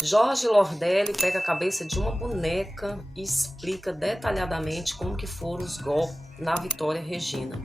Jorge Lordelli pega a cabeça de uma boneca e explica detalhadamente como que foram os golpes na Vitória Regina.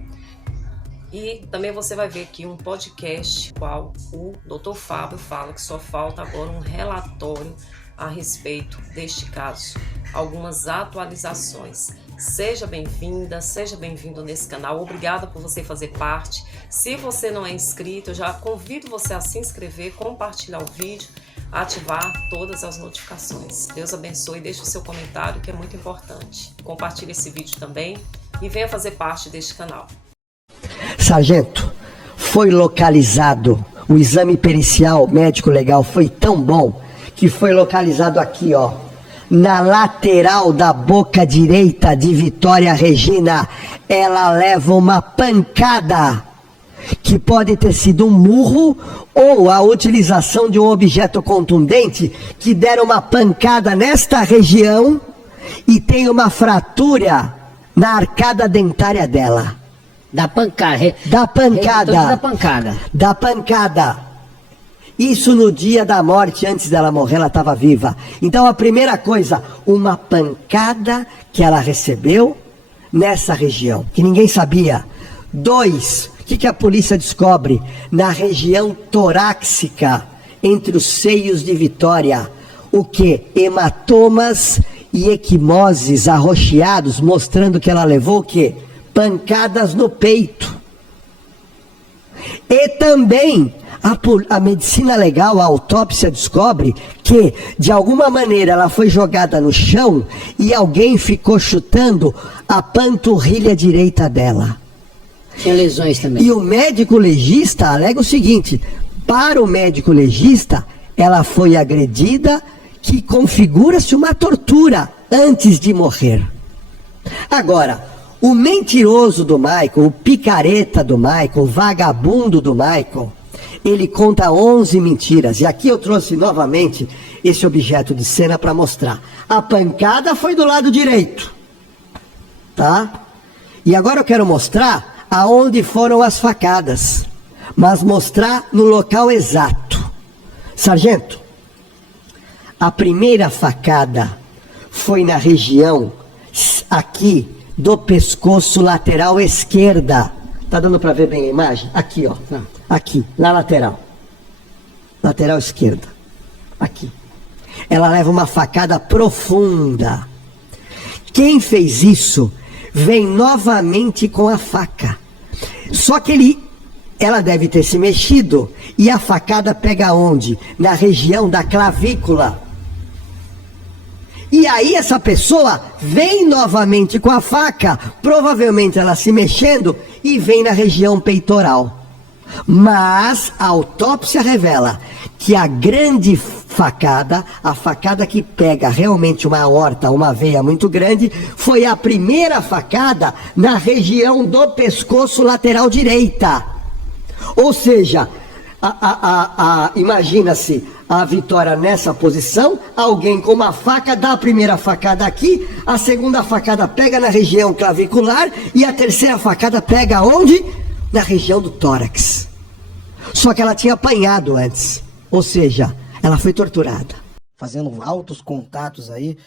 E também você vai ver aqui um podcast qual o Dr. Fábio fala que só falta agora um relatório a respeito deste caso, algumas atualizações. Seja bem-vinda, seja bem-vindo nesse canal. Obrigada por você fazer parte. Se você não é inscrito, eu já convido você a se inscrever, compartilhar o vídeo, ativar todas as notificações. Deus abençoe, deixe o seu comentário que é muito importante. Compartilhe esse vídeo também e venha fazer parte deste canal. Sargento, foi localizado, o exame pericial médico legal foi tão bom que foi localizado aqui, ó, na lateral da boca direita de Vitória Regina. Ela leva uma pancada, que pode ter sido um murro ou a utilização de um objeto contundente que deram uma pancada nesta região e tem uma fratura na arcada dentária dela. Da pancada. Da pancada. Da pancada. Da pancada. Isso no dia da morte, antes dela morrer, ela estava viva. Então a primeira coisa, uma pancada que ela recebeu nessa região, que ninguém sabia. 2, o que a polícia descobre? Na região torácica, entre os seios de Vitória, o que? Hematomas e equimoses arroxeados, mostrando que ela levou o quê? Pancadas no peito. E também a medicina legal, a autópsia descobre que de alguma maneira ela foi jogada no chão e alguém ficou chutando a panturrilha direita dela. Tinha lesões também. E o médico legista alega o seguinte: para o médico legista, ela foi agredida, que configura-se uma tortura antes de morrer. Agora, o mentiroso do Michael, o picareta do Michael, o vagabundo do Michael, ele conta 11 mentiras. E aqui eu trouxe novamente esse objeto de cena para mostrar. A pancada foi do lado direito, tá? E agora eu quero mostrar aonde foram as facadas, mas mostrar no local exato. Sargento, a primeira facada foi na região aqui do pescoço lateral esquerda. Tá dando para ver bem a imagem? Aqui, ó. Aqui, na lateral. Lateral esquerda. Aqui. Ela leva uma facada profunda. Quem fez isso vem novamente com a faca. Só que ela deve ter se mexido e a facada pega onde? Na região da clavícula. E aí essa pessoa vem novamente com a faca, provavelmente ela se mexendo, e vem na região peitoral. Mas a autópsia revela que a grande facada, a facada que pega realmente uma aorta, uma veia muito grande, foi a primeira facada na região do pescoço lateral direita. Ou seja, imagina-se a Vitória nessa posição, alguém com uma faca dá a primeira facada aqui, a segunda facada pega na região clavicular e a terceira facada pega onde? Na região do tórax. Só que ela tinha apanhado antes, ou seja, ela foi torturada. Fazendo altos contatos aí,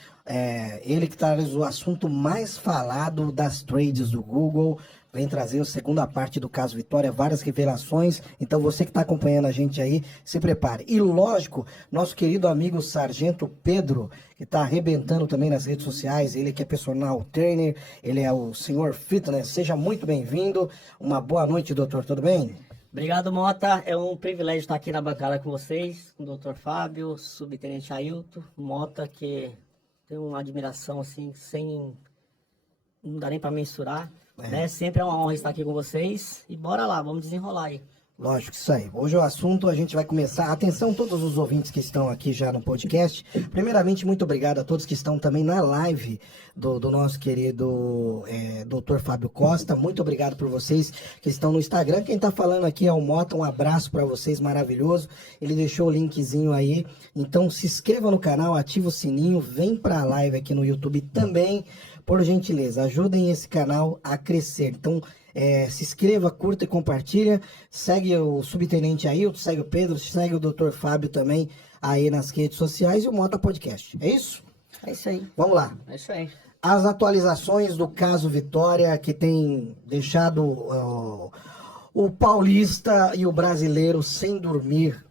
ele que traz o assunto mais falado das trades do Google, vem trazer a segunda parte do caso Vitória, várias revelações. Então você que está acompanhando a gente aí, se prepare. E lógico, nosso querido amigo Sargento Pedro, que está arrebentando também nas redes sociais, ele que é personal trainer, ele é o senhor fitness. Seja muito bem-vindo. Uma boa noite, doutor, tudo bem? Obrigado, Mota. É um privilégio estar aqui na bancada com vocês, com o Dr. Fábio, subtenente Ailton, Mota, que tem uma admiração assim, não dá nem para mensurar. Né? Sempre é uma honra estar aqui com vocês. E bora lá, vamos desenrolar aí. Lógico, isso aí. Hoje o assunto, a gente vai começar. Atenção todos os ouvintes que estão aqui já no podcast. Primeiramente, muito obrigado a todos que estão também na live do nosso querido Dr. Fábio Costa. Muito obrigado por vocês que estão no Instagram. Quem está falando aqui é o Mota. Um abraço para vocês, maravilhoso. Ele deixou o linkzinho aí. Então se inscreva no canal, ativa o sininho, vem para a live aqui no YouTube também. Por gentileza, ajudem esse canal a crescer. Então, se inscreva, curta e compartilha. Segue o subtenente Ailton, segue o Pedro, segue o Dr. Fábio também aí nas redes sociais e o Mota Podcast. É isso? É isso aí. Vamos lá. É isso aí. As atualizações do caso Vitória, que tem deixado o paulista e o brasileiro sem dormir.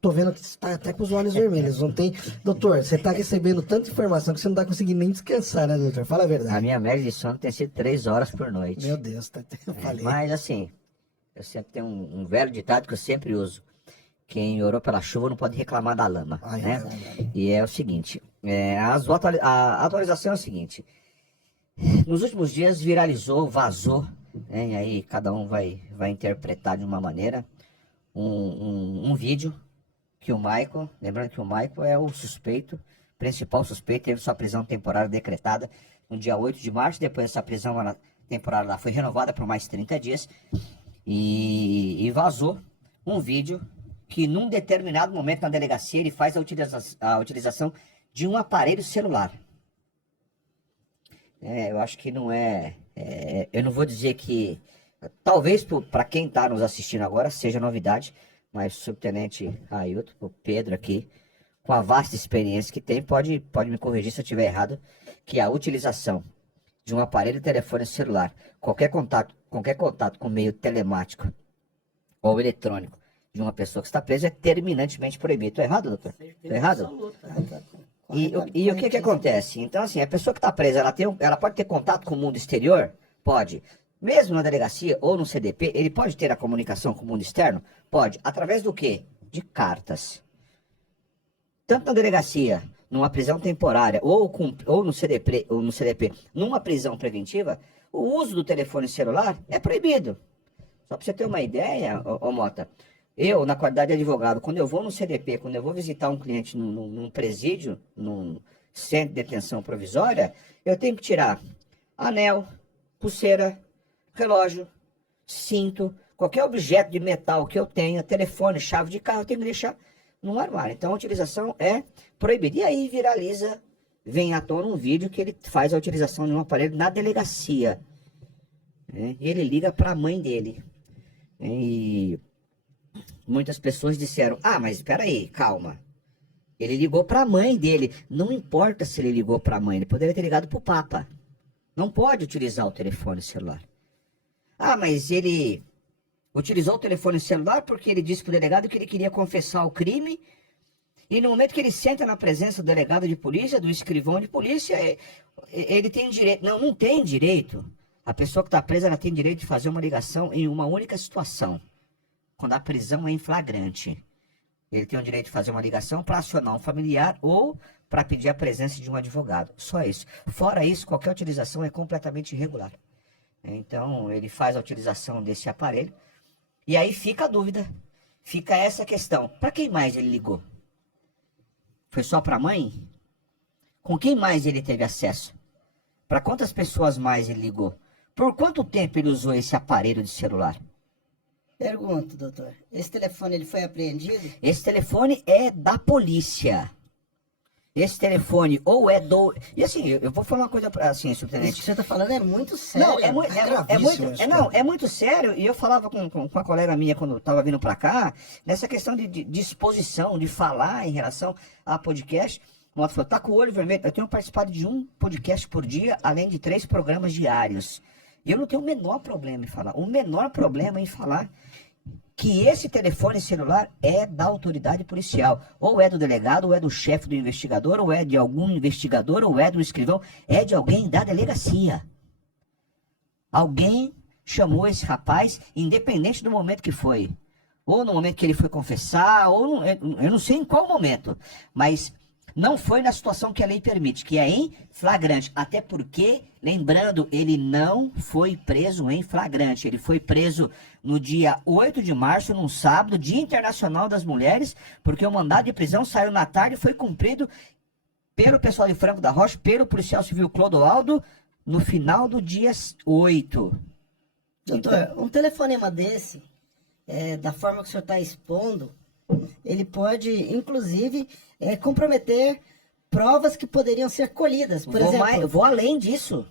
Tô vendo que você tá até com os olhos vermelhos. Não tem... Doutor, você tá recebendo tanta informação que você não tá conseguindo nem descansar, né, doutor? Fala a A verdade. minha média de sono tem sido 3 horas por noite. Meu Deus, eu falei. Mas assim, eu sempre tenho um velho ditado que eu sempre uso. Quem orou pela chuva não pode reclamar da lama, Ai, né? E é o seguinte, a atualização é o seguinte. Nos últimos dias viralizou, vazou, né? E aí cada um vai interpretar de uma maneira, um vídeo que o Michael, lembrando que o Michael é o suspeito, principal suspeito, teve sua prisão temporária decretada no dia 8 de março, depois essa prisão temporária lá foi renovada por mais 30 dias, e vazou um vídeo que num determinado momento na delegacia ele faz a utilização de um aparelho celular. Eu acho que não eu não vou dizer que, talvez para quem está nos assistindo agora seja novidade, mas o subtenente Ailton, o Pedro aqui, com a vasta experiência que tem, pode me corrigir se eu estiver errado, que a utilização de um aparelho de telefone celular, qualquer contato com meio telemático ou eletrônico de uma pessoa que está presa é terminantemente proibido. Estou errado, doutor? Estou errado? E o que acontece? Então, assim, a pessoa que está presa, ela pode ter contato com o mundo exterior? Pode. Mesmo na delegacia ou no CDP, ele pode ter a comunicação com o mundo externo? Pode. Através do quê? De cartas. Tanto na delegacia, numa prisão temporária, ou no CDP, numa prisão preventiva, o uso do telefone celular é proibido. Só para você ter uma ideia, ô Mota, eu, na qualidade de advogado, quando eu vou no CDP, quando eu vou visitar um cliente num presídio, num centro de detenção provisória, eu tenho que tirar anel, pulseira, relógio, cinto, qualquer objeto de metal que eu tenha, telefone, chave de carro, eu tenho que deixar no armário. Então a utilização é proibida. E aí vem à tona um vídeo que ele faz a utilização de um aparelho na delegacia. E ele liga para a mãe dele. E muitas pessoas disseram, mas espera aí, calma. Ele ligou para a mãe dele. Não importa se ele ligou para a mãe, ele poderia ter ligado para o Papa. Não pode utilizar o telefone celular. Mas ele utilizou o telefone celular porque ele disse para o delegado que ele queria confessar o crime. E no momento que ele senta na presença do delegado de polícia, do escrivão de polícia, ele tem direito. Não tem direito. A pessoa que está presa, ela tem direito de fazer uma ligação em uma única situação. Quando a prisão é em flagrante. Ele tem o direito de fazer uma ligação para acionar um familiar ou para pedir a presença de um advogado. Só isso. Fora isso, qualquer utilização é completamente irregular. Então, ele faz a utilização desse aparelho. E aí fica a dúvida. Fica essa questão. Para quem mais ele ligou? Foi só para a mãe? Com quem mais ele teve acesso? Para quantas pessoas mais ele ligou? Por quanto tempo ele usou esse aparelho de celular? Pergunto, doutor. Esse telefone ele foi apreendido? Esse telefone é da polícia. Esse telefone ou é do... E assim, eu vou falar uma coisa assim, Isso subtenente. que você está falando é muito sério. Não, é muito sério. E eu falava com uma colega minha quando estava vindo para cá, nessa questão de exposição, de falar em relação a podcast. O Mota falou, tá com o olho vermelho. Eu tenho participado de um podcast por dia, além de 3 programas diários. E eu não tenho o menor problema em falar. O menor problema em falar que esse telefone celular é da autoridade policial. Ou é do delegado, ou é do chefe do investigador, ou é de algum investigador, ou é do escrivão. É de alguém da delegacia. Alguém chamou esse rapaz, independente do momento que foi. Ou no momento que ele foi confessar, ou eu não sei em qual momento. Mas não foi na situação que a lei permite, que é em flagrante. Até porque, lembrando, ele não foi preso em flagrante. Ele foi preso no dia 8 de março, num sábado, Dia Internacional das Mulheres, porque o mandado de prisão saiu na tarde e foi cumprido pelo pessoal de Franco da Rocha, pelo policial civil Clodoaldo, no final do dia 8. Doutor, um telefonema desse, da forma que o senhor está expondo, ele pode, inclusive, comprometer provas que poderiam ser colhidas. Por exemplo, Vou além disso.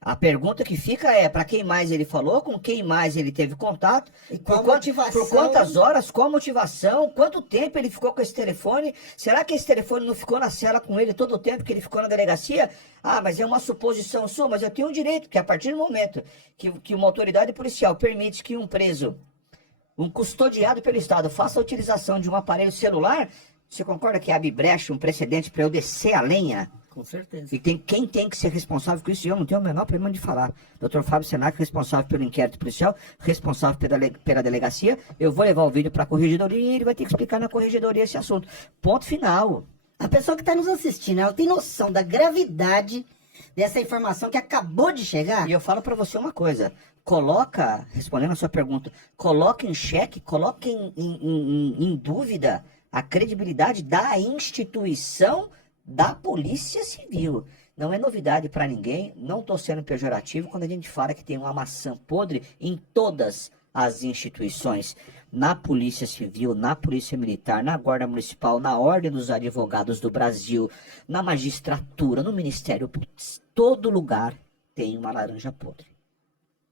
A pergunta que fica é para quem mais ele falou, com quem mais ele teve contato, E qual motivação? por quantas horas, qual a motivação, quanto tempo ele ficou com esse telefone. Será que esse telefone não ficou na cela com ele todo o tempo que ele ficou na delegacia? Ah, mas é uma suposição sua, mas eu tenho um direito, que a partir do momento que uma autoridade policial permite que um preso, um custodiado pelo Estado, faça a utilização de um aparelho celular, você concorda que abre brecha, um precedente para eu descer a lenha? Com certeza. E quem tem que ser responsável por isso, eu não tenho o menor problema de falar. Dr. Fábio Senac, responsável pelo inquérito policial, responsável pela delegacia, eu vou levar o vídeo para a corregedoria e ele vai ter que explicar na corregedoria esse assunto. Ponto final. A pessoa que está nos assistindo, ela tem noção da gravidade dessa informação que acabou de chegar? E eu falo para você uma coisa, respondendo a sua pergunta, coloque em xeque, coloque em dúvida a credibilidade da instituição da Polícia Civil. Não é novidade para ninguém, não estou sendo pejorativo quando a gente fala que tem uma maçã podre em todas as instituições. Na Polícia Civil, na Polícia Militar, na Guarda Municipal, na Ordem dos Advogados do Brasil, na magistratura, no Ministério Público, todo lugar tem uma laranja podre.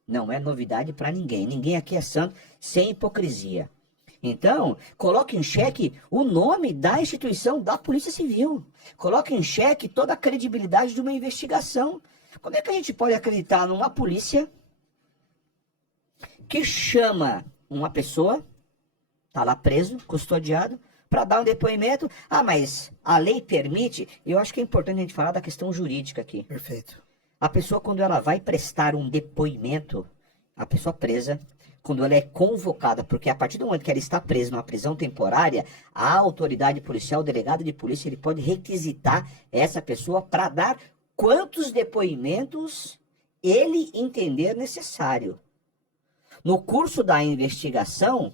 Não é novidade para ninguém. Ninguém aqui é santo, sem hipocrisia. Então, coloque em xeque o nome da instituição da Polícia Civil. Coloque em xeque toda a credibilidade de uma investigação. Como é que a gente pode acreditar numa polícia que chama uma pessoa, está lá preso, custodiado, para dar um depoimento? Ah, mas a lei permite. Eu acho que é importante a gente falar da questão jurídica aqui. Perfeito. A pessoa, quando ela vai prestar um depoimento, a pessoa presa, quando ela é convocada, porque a partir do momento que ela está presa numa prisão temporária, a autoridade policial, o delegado de polícia, ele pode requisitar essa pessoa para dar quantos depoimentos ele entender necessário. No curso da investigação,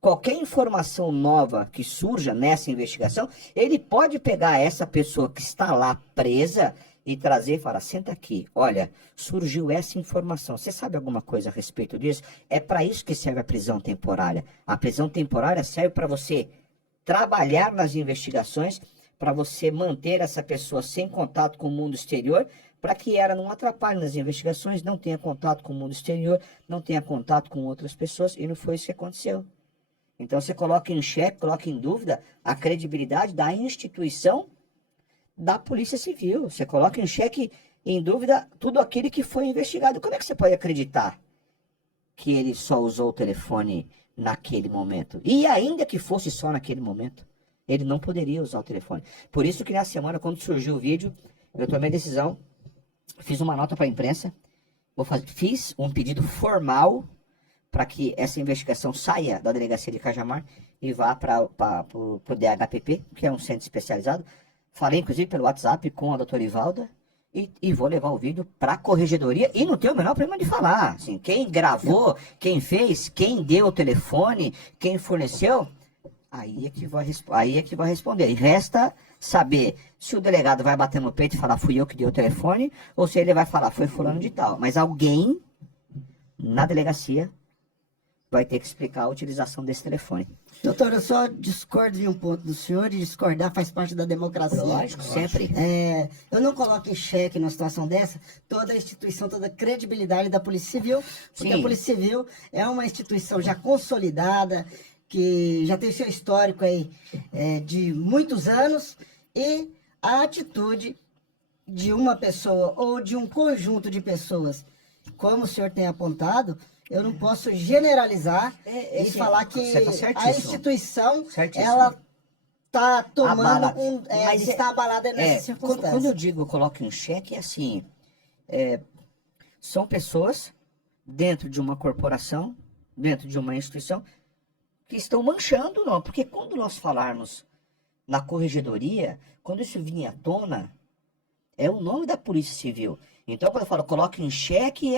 qualquer informação nova que surja nessa investigação, ele pode pegar essa pessoa que está lá presa e trazer e falar, senta aqui, olha, surgiu essa informação, você sabe alguma coisa a respeito disso? É para isso que serve a prisão temporária. A prisão temporária serve para você trabalhar nas investigações, para você manter essa pessoa sem contato com o mundo exterior, para que ela não atrapalhe nas investigações, não tenha contato com o mundo exterior, não tenha contato com outras pessoas, e não foi isso que aconteceu. Então você coloca em xeque, coloca em dúvida a credibilidade da instituição da Polícia Civil. Você coloca em xeque, em dúvida, tudo aquele que foi investigado. Como é que você pode acreditar que ele só usou o telefone naquele momento? E ainda que fosse só naquele momento, ele não poderia usar o telefone. Por isso que na semana, quando surgiu o vídeo, eu tomei a decisão, fiz uma nota para a imprensa, fiz um pedido formal para que essa investigação saia da delegacia de Cajamar e vá para o DHPP, que é um centro especializado. Falei, inclusive, pelo WhatsApp com a doutora Ivalda e vou levar o vídeo para a corregedoria e não tenho o menor problema de falar. Assim, quem gravou, quem fez, quem deu o telefone, quem forneceu, aí é que vai responder. E resta saber se o delegado vai bater no peito e falar fui eu que dei o telefone ou se ele vai falar foi fulano de tal. Mas alguém na delegacia vai ter que explicar a utilização desse telefone. Doutor, eu só discordo de um ponto do senhor e discordar faz parte da democracia. Lógico, sempre. Eu não coloco em xeque numa situação dessa toda a instituição, toda a credibilidade da Polícia Civil, porque Sim. a Polícia Civil é uma instituição já consolidada, que já tem seu histórico aí de muitos anos, e a atitude de uma pessoa ou de um conjunto de pessoas, como o senhor tem apontado, eu não posso generalizar e falar que a instituição, ela está tomando está abalada nessa circunstância. Quando eu digo coloco em xeque, é assim, são pessoas dentro de uma corporação, dentro de uma instituição, que estão manchando, não, porque quando nós falarmos na corregedoria, quando isso vinha à tona, é o nome da Polícia Civil. Então, quando eu falo coloque em xeque,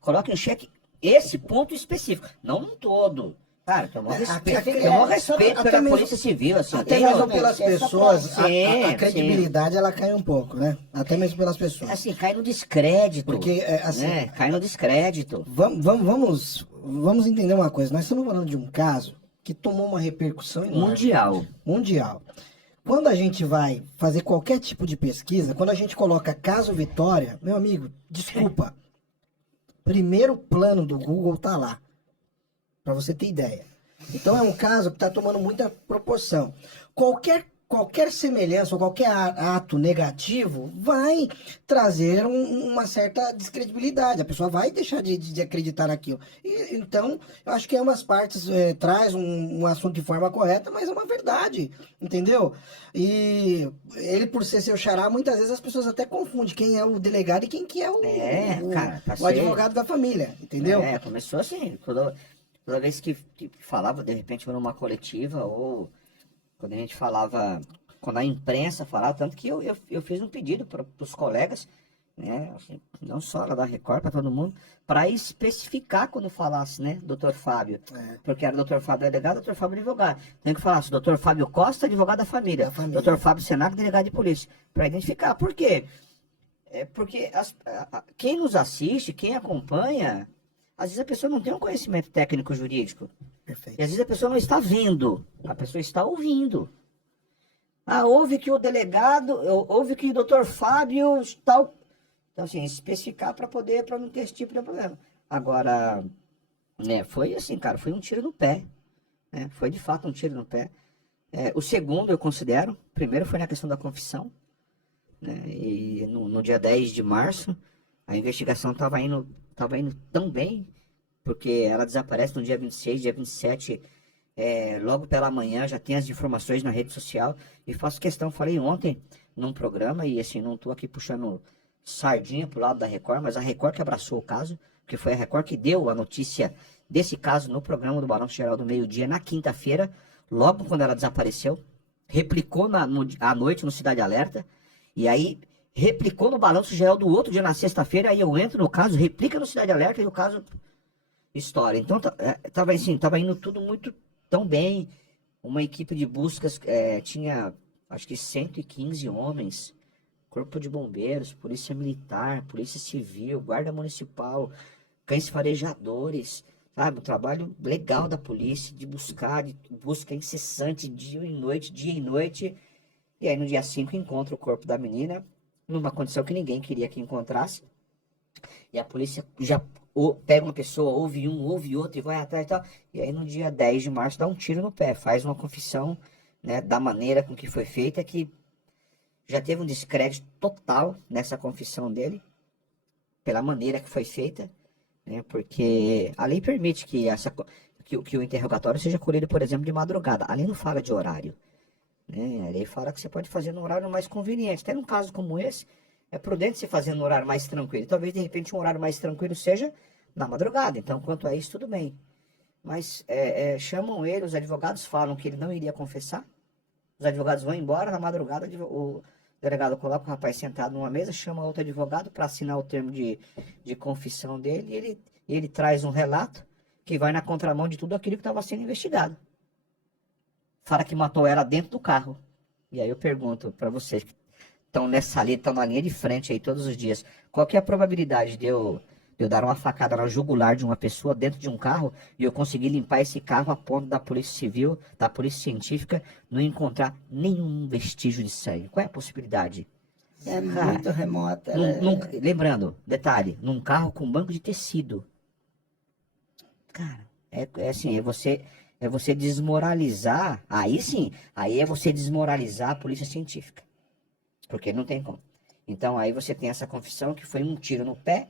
coloque em xeque esse ponto específico, não um todo. Cara, tem um respeito pela Polícia Civil, assim. Até mesmo pelas pessoas, a credibilidade, sim, ela cai um pouco, né? Até mesmo pelas pessoas. Assim, cai no descrédito. Porque, assim... cai no descrédito. Vamos entender uma coisa. Nós estamos falando de um caso que tomou uma repercussão enorme. Mundial. Mundial. Quando a gente vai fazer qualquer tipo de pesquisa, quando a gente coloca caso Vitória, meu amigo, desculpa, primeiro plano do Google tá lá, para você ter ideia. Então é um caso que está tomando muita proporção. Qualquer semelhança ou qualquer ato negativo vai trazer uma certa descredibilidade. A pessoa vai deixar de acreditar naquilo. Então, eu acho que ambas partes traz um assunto de forma correta, mas é uma verdade, entendeu? E ele, por ser seu xará, muitas vezes as pessoas até confundem quem é o delegado e quem que é Cara, o advogado da família, entendeu? Começou assim, toda vez que falava, de repente, numa coletiva, ou quando a gente falava, quando a imprensa falava, tanto que eu fiz um pedido para os colegas, né, assim, não só lá da Record, para todo mundo, para especificar quando falasse, né, doutor Fábio, porque era doutor Fábio delegado, doutor Fábio advogado. Tem que falar, doutor Fábio Costa, advogado da família, doutor Fábio Senac, delegado de polícia, para identificar. Por quê? Porque quem nos assiste, quem acompanha, às vezes a pessoa não tem um conhecimento técnico jurídico. Perfeito. E às vezes a pessoa não está vendo, a pessoa está ouvindo. Ouve que o delegado, ouve que o doutor Fábio tal. Então, assim, especificar para não ter esse tipo de problema. Agora, foi assim, cara, foi um tiro no pé. Né? Foi de fato um tiro no pé. O segundo eu considero, primeiro foi na questão da confissão. Né? E no dia 10 de março, a investigação estava indo tão bem, porque ela desaparece no dia 26, dia 27, logo pela manhã, já tem as informações na rede social, e faço questão, falei ontem num programa, e assim, não estou aqui puxando sardinha pro lado da Record, mas a Record que abraçou o caso, que foi a Record que deu a notícia desse caso no programa do Balanço Geral do Meio-Dia, na quinta-feira, logo quando ela desapareceu, replicou à noite no Cidade Alerta, e aí replicou no Balanço Geral do outro dia, na sexta-feira, aí eu entro no caso, replica no Cidade Alerta, e o caso estoura. Então, tava indo tudo muito tão bem. Uma equipe de buscas tinha, acho que 115 homens, corpo de bombeiros, polícia militar, polícia civil, guarda municipal, cães farejadores, sabe? Um trabalho legal da polícia, de busca incessante, dia e noite. E aí no dia 5 encontra o corpo da menina, numa condição que ninguém queria que encontrasse. E a polícia já pega uma pessoa, ouve outro e vai atrás e tal. E aí no dia 10 de março dá um tiro no pé, faz uma confissão, né, da maneira com que foi feita, que já teve um descrédito total nessa confissão dele, pela maneira que foi feita, né, porque a lei permite que o interrogatório seja colhido, por exemplo, de madrugada. A lei não fala de horário. Né? A lei fala que você pode fazer no horário mais conveniente. Até num caso como esse, é prudente você fazer no horário mais tranquilo. Talvez, de repente, um horário mais tranquilo seja na madrugada. Então, quanto a isso, tudo bem. Mas chamam ele, os advogados falam que ele não iria confessar. Os advogados vão embora, na madrugada o delegado coloca o rapaz sentado numa mesa, chama outro advogado para assinar o termo de confissão dele, e ele traz um relato que vai na contramão de tudo aquilo que estava sendo investigado. Fala que matou ela dentro do carro. E aí eu pergunto para vocês que estão nessa linha, estão na linha de frente aí todos os dias, qual que é a probabilidade de eu dar uma facada na jugular de uma pessoa dentro de um carro e eu conseguir limpar esse carro a ponto da polícia civil, da polícia científica, não encontrar nenhum vestígio de sangue? Qual é a possibilidade? Muito remota. Lembrando, detalhe, num carro com banco de tecido. Cara, assim, é você desmoralizar, aí sim, aí é você desmoralizar a polícia científica. Porque não tem como. Então aí você tem essa confissão que foi um tiro no pé.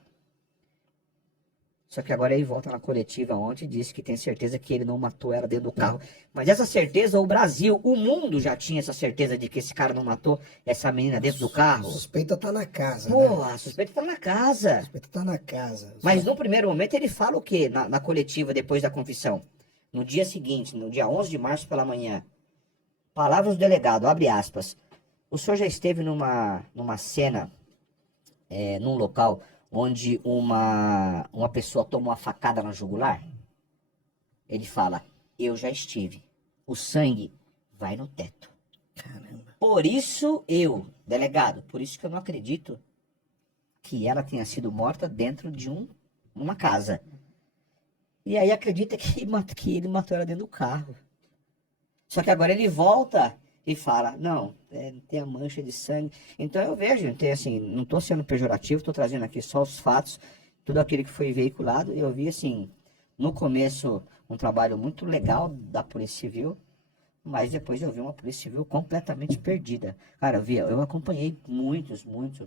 Só que agora ele volta na coletiva ontem e disse que tem certeza que ele não matou ela dentro do carro. Mas essa certeza, o Brasil, o mundo já tinha essa certeza de que esse cara não matou essa menina dentro do carro. A suspeita tá na casa, Pô, né? a suspeita tá na casa. A suspeita tá na casa. Mas no primeiro momento ele fala o quê na coletiva depois da confissão? No dia seguinte, no dia 11 de março pela manhã. Palavras do delegado, abre aspas. O senhor já esteve numa cena, num local onde uma pessoa toma uma facada na jugular? Ele fala, eu já estive. O sangue vai no teto. Caramba. Por isso delegado, por isso que eu não acredito que ela tenha sido morta dentro de uma casa. E aí acredita que ele matou ela dentro do carro. Só que agora ele volta e fala, não, tem a mancha de sangue. Então eu vejo, tem, assim, não estou sendo pejorativo, estou trazendo aqui só os fatos, tudo aquilo que foi veiculado. Eu vi, assim, no começo, um trabalho muito legal da Polícia Civil, mas depois eu vi uma Polícia Civil completamente perdida. Cara, eu acompanhei muitos, eu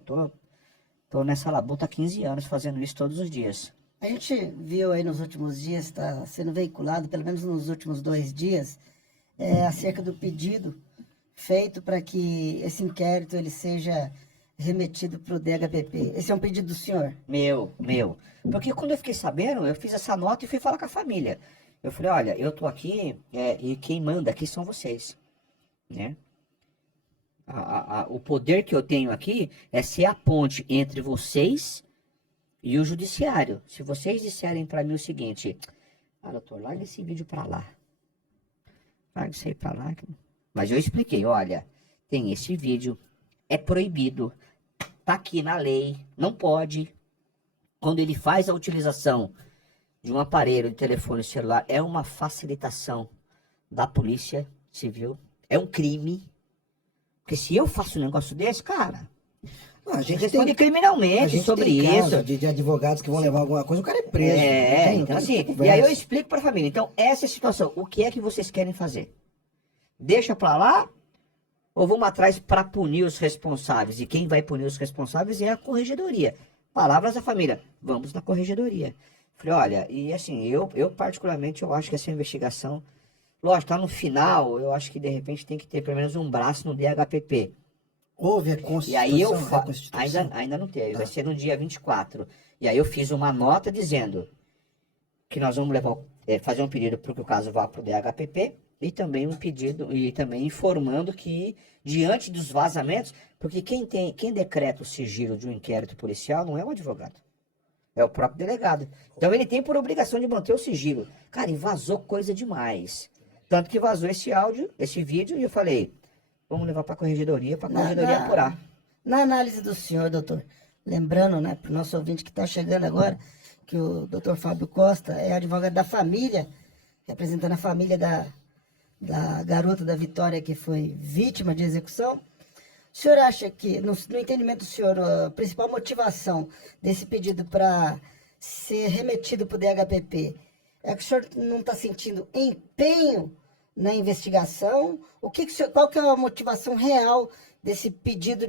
tô nessa labuta há 15 anos fazendo isso todos os dias. A gente viu aí nos últimos dias, está sendo veiculado, pelo menos nos últimos 2 dias, acerca do pedido feito para que esse inquérito ele seja remetido para o DHPP. Esse é um pedido do senhor? Meu. Porque quando eu fiquei sabendo, eu fiz essa nota e fui falar com a família. Eu falei, olha, eu tô aqui e quem manda aqui são vocês, né? O poder que eu tenho aqui é ser a ponte entre vocês e o judiciário. Se vocês disserem para mim o seguinte, doutor, larga esse vídeo para lá. Larga isso aí para lá. Mas eu expliquei, olha, tem esse vídeo, é proibido, tá aqui na lei, não pode. Quando ele faz a utilização de um aparelho de telefone celular, é uma facilitação da Polícia Civil, é um crime. Porque se eu faço um negócio desse, cara, Não, a gente responde tem, criminalmente a gente sobre tem isso. caso de advogados que vão levar alguma coisa, o cara é preso. não tem Então assim, conversa. e aí eu explico pra família. Então, essa é a situação. O que é que vocês querem fazer? Deixa pra lá ou vamos atrás pra punir os responsáveis? E quem vai punir os responsáveis é a corregedoria. Palavras da família, vamos na corregedoria. Falei, olha, e assim, eu particularmente, eu acho que essa investigação, lógico, tá no final, eu acho que de repente tem que ter pelo menos um braço no DHPP. Houve a E Constituição. aí eu a Constituição. ainda não teve, vai ser no dia 24. E aí eu fiz uma nota dizendo que nós vamos fazer um pedido para que o caso vá para o DHPP e também um pedido, e também informando que diante dos vazamentos, porque quem decreta o sigilo de um inquérito policial não é o advogado, é o próprio delegado. Então ele tem por obrigação de manter o sigilo. Cara, e vazou coisa demais. Tanto que vazou esse áudio, esse vídeo, e eu falei, vamos levar para a corregedoria apurar. Na análise do senhor, doutor, lembrando, né, para o nosso ouvinte que está chegando agora, que o doutor Fábio Costa é advogado da família, representando a família da garota da Vitória que foi vítima de execução. O senhor acha que, no entendimento do senhor, a principal motivação desse pedido para ser remetido para o DHPP é que o senhor não está sentindo empenho na investigação? Qual que é a motivação real desse pedido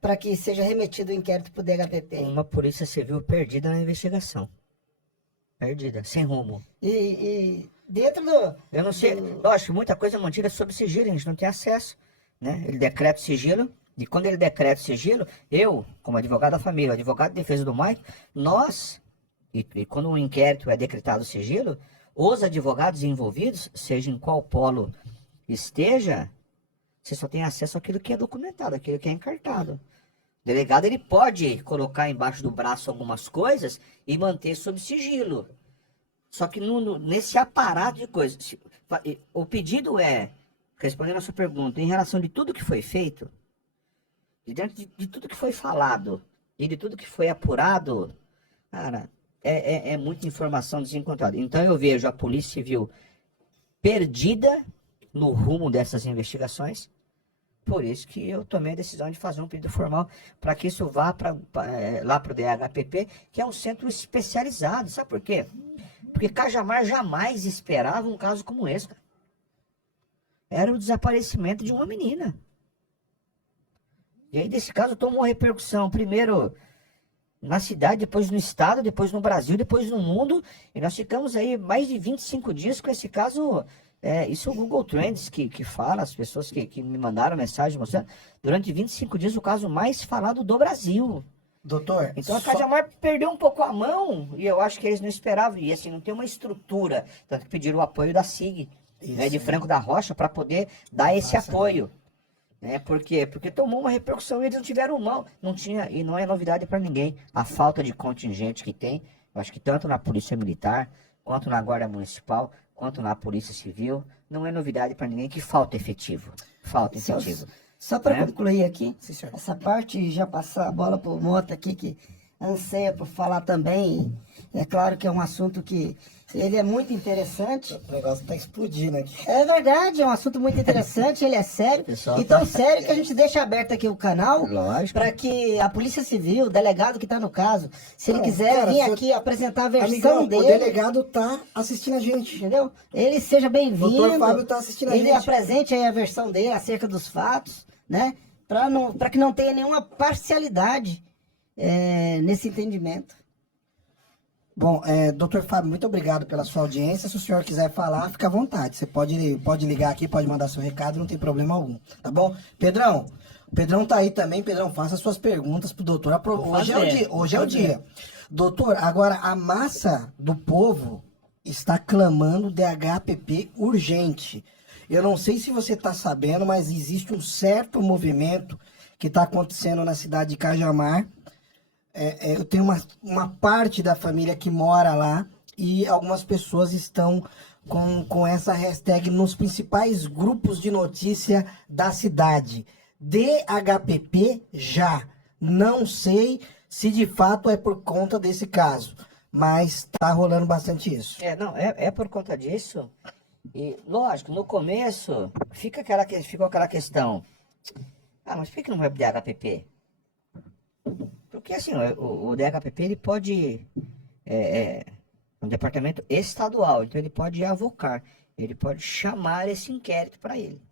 para que seja remetido o inquérito para o DHPP? Uma polícia civil perdida na investigação. Perdida, sem rumo. E dentro do... Eu não sei, lógico, muita coisa é mantida sob sigilo, a gente não tem acesso, né? Ele decreta o sigilo, e quando ele decreta o sigilo, eu, como advogado da família, advogado de defesa do Mike, nós, e quando um inquérito é decretado o sigilo, os advogados envolvidos, seja em qual polo esteja, você só tem acesso àquilo que é documentado, àquilo que é encartado. O delegado, ele pode colocar embaixo do braço algumas coisas e manter sob sigilo. Só que nesse aparato de coisas, o pedido é, respondendo a sua pergunta, em relação de tudo que foi feito, de dentro de tudo que foi falado e de tudo que foi apurado, cara, é muita informação desencontrada. Então eu vejo a Polícia Civil perdida no rumo dessas investigações. Por isso que eu tomei a decisão de fazer um pedido formal para que isso vá lá para o DHPP, que é um centro especializado. Sabe por quê? Porque Cajamar jamais esperava um caso como esse. Cara. Era o desaparecimento de uma menina. E aí, desse caso, tomou uma repercussão. Primeiro na cidade, depois no estado, depois no Brasil, depois no mundo. E nós ficamos aí mais de 25 dias com esse caso. Isso é o Google Trends que fala, as pessoas que me mandaram mensagem mostrando. Durante 25 dias, o caso mais falado do Brasil. Doutor, então a Cajamar perdeu um pouco a mão e eu acho que eles não esperavam. E assim, não tem uma estrutura. Tanto que pediram o apoio da SIG, né, de Franco da Rocha, para poder dar esse apoio. Né? Por quê? Porque tomou uma repercussão e eles não tiveram mão. Não tinha, e não é novidade para ninguém. A falta de contingente que tem, eu acho que tanto na Polícia Militar, quanto na Guarda Municipal, quanto na Polícia Civil, não é novidade para ninguém que falta efetivo. Falta efetivo. Só para concluir aqui, essa parte, já passar a bola para o Mota aqui, que anseia por falar também. É claro que é um assunto que ele é muito interessante. O negócio tá explodindo aqui. É verdade, é um assunto muito interessante, ele é sério. Pessoal, E tão tá- sério que a gente deixa aberto aqui o canal Lógico. para que a Polícia Civil, o delegado que está no caso, se ele Não, quiser cara, vir senhor- aqui apresentar a versão Amigão, dele. o delegado tá assistindo a gente. Entendeu? Ele seja bem-vindo. Doutor Fábio tá assistindo a ele gente. apresente aí a versão dele acerca dos fatos, né? Para que não tenha nenhuma parcialidade nesse entendimento. Bom, doutor Fábio, muito obrigado pela sua audiência. Se o senhor quiser falar, fica à vontade. Você pode ligar aqui, pode mandar seu recado, não tem problema algum. Tá bom? Pedrão, o Pedrão tá aí também. Pedrão, faça suas perguntas pro doutor. Hoje é o dia. Doutor, agora a massa do povo está clamando DHPP urgente. Eu não sei se você está sabendo, mas existe um certo movimento que está acontecendo na cidade de Cajamar. Eu tenho uma parte da família que mora lá e algumas pessoas estão com essa hashtag nos principais grupos de notícia da cidade. DHPP já. Não sei se de fato é por conta desse caso, mas tá rolando bastante isso. Não, é por conta disso. E, lógico, no começo ficou aquela questão. Mas por que não vai pro DHPP? Porque assim, o DHPP ele pode. É um departamento estadual, então ele pode avocar, ele pode chamar esse inquérito para ele.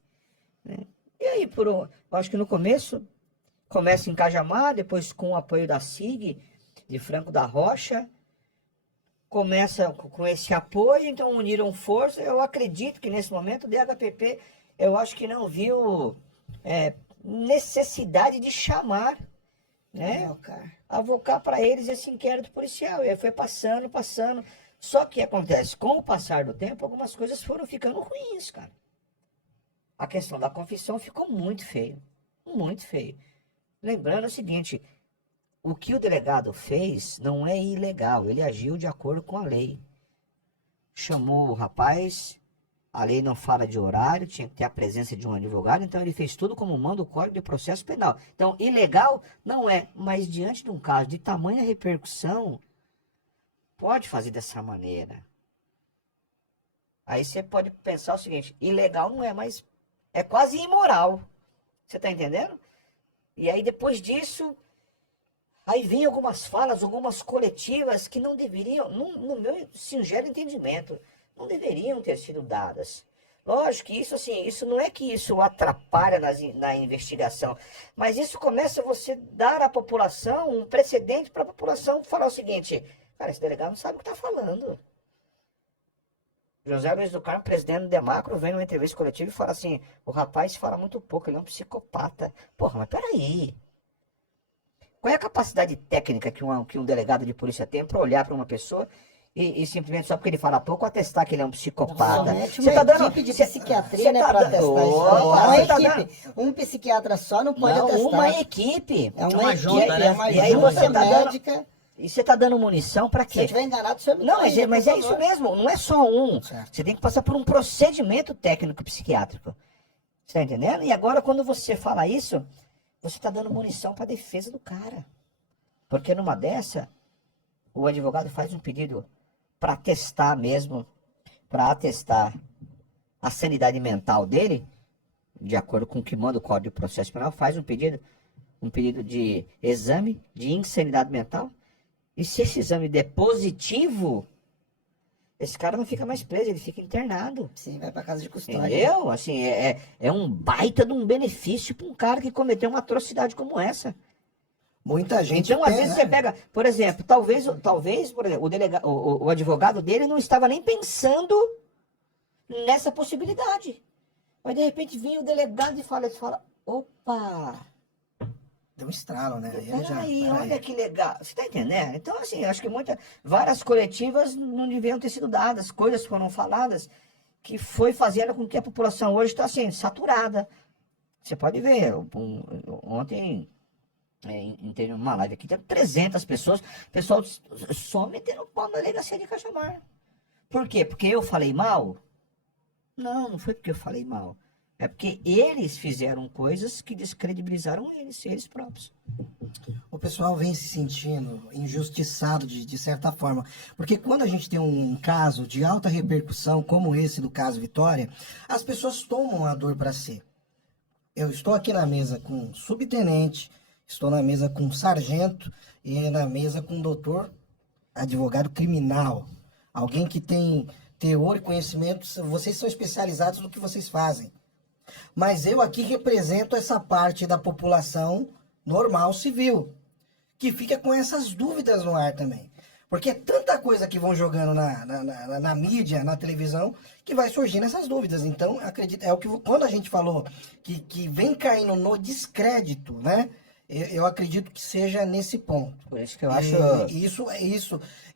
Né? E aí, eu acho que no começo, começa em Cajamar, depois com o apoio da SIG, de Franco da Rocha. Começa com esse apoio, então uniram forças. Eu acredito que nesse momento o DHPP, eu acho que não viu necessidade de chamar, né, avocar para eles esse inquérito policial. E aí foi passando. Só que acontece, com o passar do tempo, algumas coisas foram ficando ruins, cara. A questão da confissão ficou muito feio, muito feio. Lembrando o seguinte, o que o delegado fez não é ilegal, ele agiu de acordo com a lei. Chamou o rapaz, a lei não fala de horário, tinha que ter a presença de um advogado, então ele fez tudo como manda o Código de Processo Penal. Então, ilegal não é, mas diante de um caso de tamanha repercussão, pode fazer dessa maneira. Aí você pode pensar o seguinte, ilegal não é, mas é quase imoral. Você está entendendo? E aí depois disso... Aí vem algumas falas, algumas coletivas que não deveriam, no meu singelo entendimento, não deveriam ter sido dadas. Lógico que isso, assim, isso não é que isso atrapalha na investigação, mas isso começa a você dar à população um precedente para a população falar o seguinte, cara, esse delegado não sabe o que está falando. José Luiz do Carmo, presidente do Demacro, vem numa entrevista coletiva e fala assim, o rapaz fala muito pouco, ele é um psicopata. Porra, mas peraí. Qual é a capacidade técnica que um delegado de polícia tem para olhar para uma pessoa e simplesmente só porque ele fala pouco atestar que ele é um psicopata? Você tá dando equipe de psiquiatria, né, para atestar isso. Um psiquiatra só não pode atestar. Uma equipe. É uma junta, equipe, né? é uma E aí junta você tá médica. E você tá dando munição para Se quê? eu estiver enganado, o senhor me Não, corrija, mas por é isso favor. mesmo, não é só um. Certo. Você tem que passar por um procedimento técnico psiquiátrico. Você tá entendendo? E agora quando você fala isso, você tá dando munição para defesa do cara. Porque numa dessa, o advogado faz um pedido para atestar mesmo, para atestar a sanidade mental dele, de acordo com o que manda o Código de Processo Penal, faz um pedido de exame de insanidade mental. E se esse exame der positivo, esse cara não fica mais preso, ele fica internado. Sim, vai para casa de custódia. Entendeu? Assim, é um baita de um benefício para um cara que cometeu uma atrocidade como essa. Muita gente Então, às vezes você pega, por exemplo, talvez por exemplo, o advogado dele não estava nem pensando nessa possibilidade. Mas de repente vem o delegado e fala, opa, deu um estralo, né? peraí, olha que legal. Você tá entendendo? Então, assim, acho que várias coletivas não deviam ter sido dadas, coisas foram faladas que foi fazendo com que a população hoje está assim, saturada. Você pode ver, ontem... Em uma live aqui, tem 300 pessoas, o pessoal só metendo pau na delegacia de Cajamar. Por quê? Porque eu falei mal? Não foi porque eu falei mal. É porque eles fizeram coisas que descredibilizaram eles próprios. O pessoal vem se sentindo injustiçado de certa forma. Porque quando a gente tem um caso de alta repercussão, como esse do caso Vitória, as pessoas tomam a dor para si. Eu estou aqui na mesa com um subtenente, estou na mesa com um sargento e na mesa com um doutor advogado criminal. Alguém que tem teor e conhecimento. Vocês são especializados no que vocês fazem. Mas eu aqui represento essa parte da população normal, civil, que fica com essas dúvidas no ar também. Porque é tanta coisa que vão jogando na mídia, na televisão, que vai surgindo essas dúvidas. Então, acredito, é o que quando a gente falou que vem caindo no descrédito, né? Eu acredito que seja nesse ponto. Por isso que eu acho...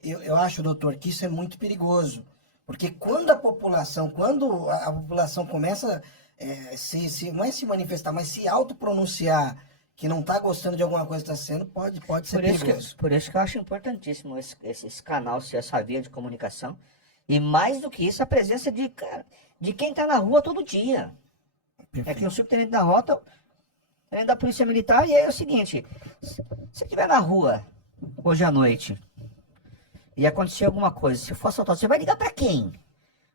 Eu acho, doutor, que isso é muito perigoso. Porque quando a população começa não é se manifestar, mas se autopronunciar que não está gostando de alguma coisa que está sendo, pode ser perigoso. Por isso que eu acho importantíssimo esse canal, essa via de comunicação. E mais do que isso, a presença de quem está na rua todo dia. Perfeito. É que o subtenente da rota, tenente da Polícia Militar, e aí é o seguinte, se você estiver na rua hoje à noite e acontecer alguma coisa, se for assaltado, você vai ligar para quem?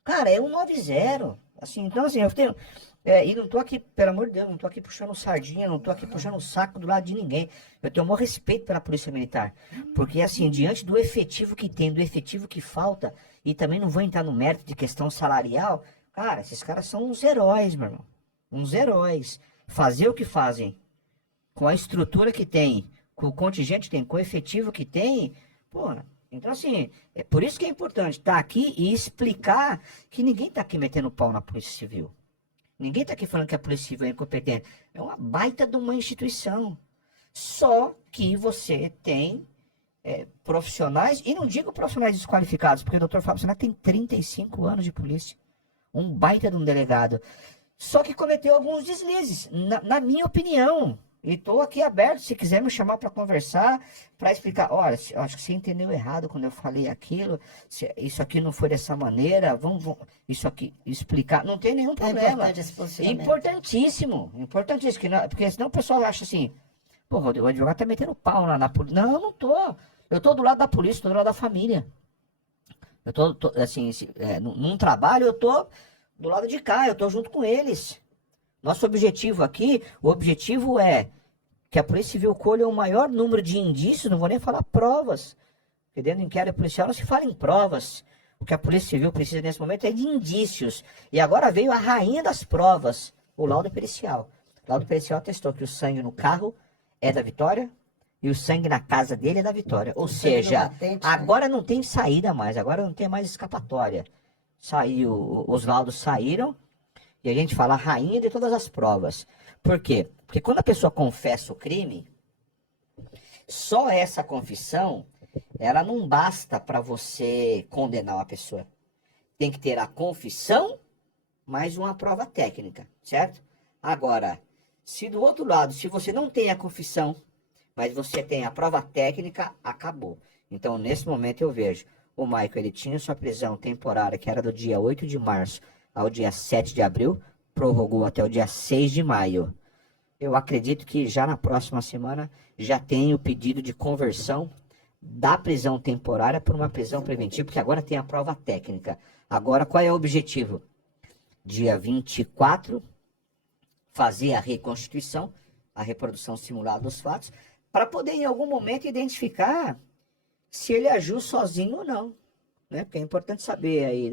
Cara, é 190. Assim, então, assim, eu tenho... e não tô aqui, pelo amor de Deus, não tô aqui puxando sardinha, não tô aqui puxando o saco do lado de ninguém. Eu tenho o maior respeito pela Polícia Militar. Porque, assim, diante do efetivo que tem, do efetivo que falta, e também não vou entrar no mérito de questão salarial, cara, esses caras são uns heróis, meu irmão. Uns heróis. Fazer o que fazem, com a estrutura que tem, com o contingente que tem, com o efetivo que tem, pô... Então, assim, é por isso que é importante estar aqui e explicar que ninguém está aqui metendo pau na Polícia Civil. Ninguém está aqui falando que a Polícia Civil é incompetente. É uma baita de uma instituição. Só que você tem profissionais, e não digo profissionais desqualificados, porque o Dr. Fábio Senac tem 35 anos de polícia. Um baita de um delegado. Só que cometeu alguns deslizes, na minha opinião. E estou aqui aberto, se quiser me chamar para conversar, para explicar. Olha, acho que você entendeu errado quando eu falei aquilo, isso aqui não foi dessa maneira, vamos isso aqui explicar. Não tem nenhum problema. É importante esse posicionamento. Importantíssimo, porque senão o pessoal acha assim, pô, o advogado tá metendo pau na polícia. Não, eu não tô. Eu tô do lado da polícia, tô do lado da família. Eu tô assim, num trabalho, eu tô do lado de cá, eu tô junto com eles. Nosso objetivo aqui, o objetivo é que a Polícia Civil colha o maior número de indícios, não vou nem falar provas, porque dentro do inquérito policial não se fala em provas. O que a Polícia Civil precisa nesse momento é de indícios. E agora veio a rainha das provas, o laudo pericial. O laudo pericial atestou que o sangue no carro é da Vitória e o sangue na casa dele é da Vitória. Ou seja, agora não tem saída mais, agora não tem mais escapatória. Os laudos saíram. E a gente fala a rainha de todas as provas. Por quê? Porque quando a pessoa confessa o crime, só essa confissão, ela não basta para você condenar uma pessoa. Tem que ter a confissão mais uma prova técnica, certo? Agora, se do outro lado, se você não tem a confissão, mas você tem a prova técnica, acabou. Então, nesse momento eu vejo, o Michael, ele tinha sua prisão temporária, que era do dia 8 de março, ao dia 7 de abril, prorrogou até o dia 6 de maio. Eu acredito que já na próxima semana já tem o pedido de conversão da prisão temporária por uma prisão preventiva, porque agora tem a prova técnica. Agora, qual é o objetivo? Dia 24, fazer a reconstituição, a reprodução simulada dos fatos, para poder em algum momento identificar se ele agiu sozinho ou não. Né? Porque é importante saber aí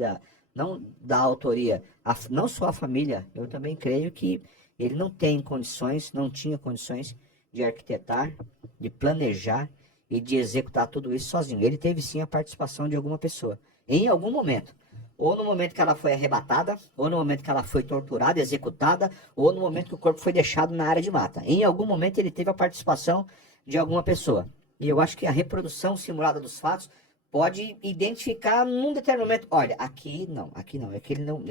não da autoria, não só a família, eu também creio que ele não tinha condições de arquitetar, de planejar e de executar tudo isso sozinho. Ele teve sim a participação de alguma pessoa, em algum momento. Ou no momento que ela foi arrebatada, ou no momento que ela foi torturada, executada, ou no momento que o corpo foi deixado na área de mata. Em algum momento ele teve a participação de alguma pessoa. E eu acho que a reprodução simulada dos fatos pode identificar num determinado momento, olha, aqui não, é que ele não,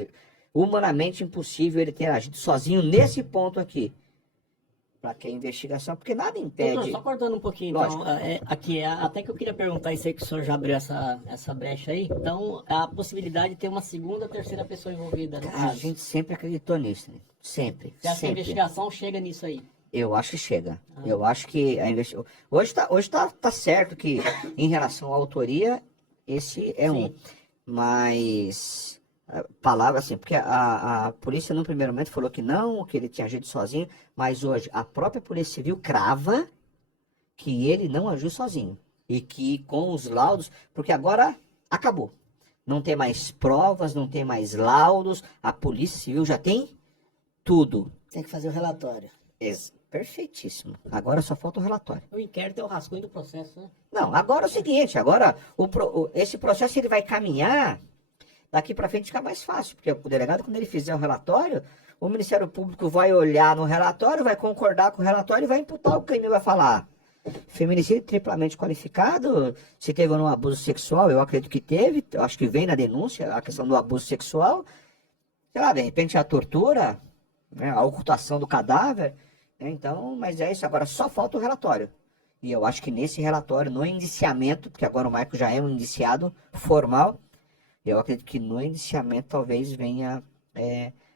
humanamente impossível ele ter agido sozinho nesse ponto aqui, para que a investigação, porque nada impede. Doutor, só cortando um pouquinho, então, até que eu queria perguntar isso aí, que o senhor já abriu essa brecha aí, então, a possibilidade de ter uma segunda, terceira pessoa envolvida no caso. A gente sempre acreditou nisso, né? Sempre. Você acha que a investigação chega nisso aí? Eu acho que chega. Eu acho que hoje tá certo que em relação à autoria, esse é um. Mas palavra assim, porque a polícia no primeiro momento falou que não, que ele tinha agido sozinho, mas hoje a própria Polícia Civil crava que ele não agiu sozinho. E que com os laudos, porque agora acabou. Não tem mais provas, não tem mais laudos, a Polícia Civil já tem tudo. Tem que fazer o relatório. Perfeitíssimo. Agora só falta o relatório. O inquérito é o rascunho do processo, né? Não, agora é o seguinte, agora esse processo ele vai caminhar, daqui para frente fica mais fácil, porque o delegado, quando ele fizer o relatório, o Ministério Público vai olhar no relatório, vai concordar com o relatório e vai imputar o crime, vai falar feminicídio triplamente qualificado, se teve ou não abuso sexual, eu acredito que teve, eu acho que vem na denúncia a questão do abuso sexual, sei lá, de repente a tortura, né, a ocultação do cadáver, né, então, mas é isso, agora só falta o relatório. E eu acho que nesse relatório, no indiciamento, porque agora o Michael já é um indiciado formal, eu acredito que no indiciamento talvez venha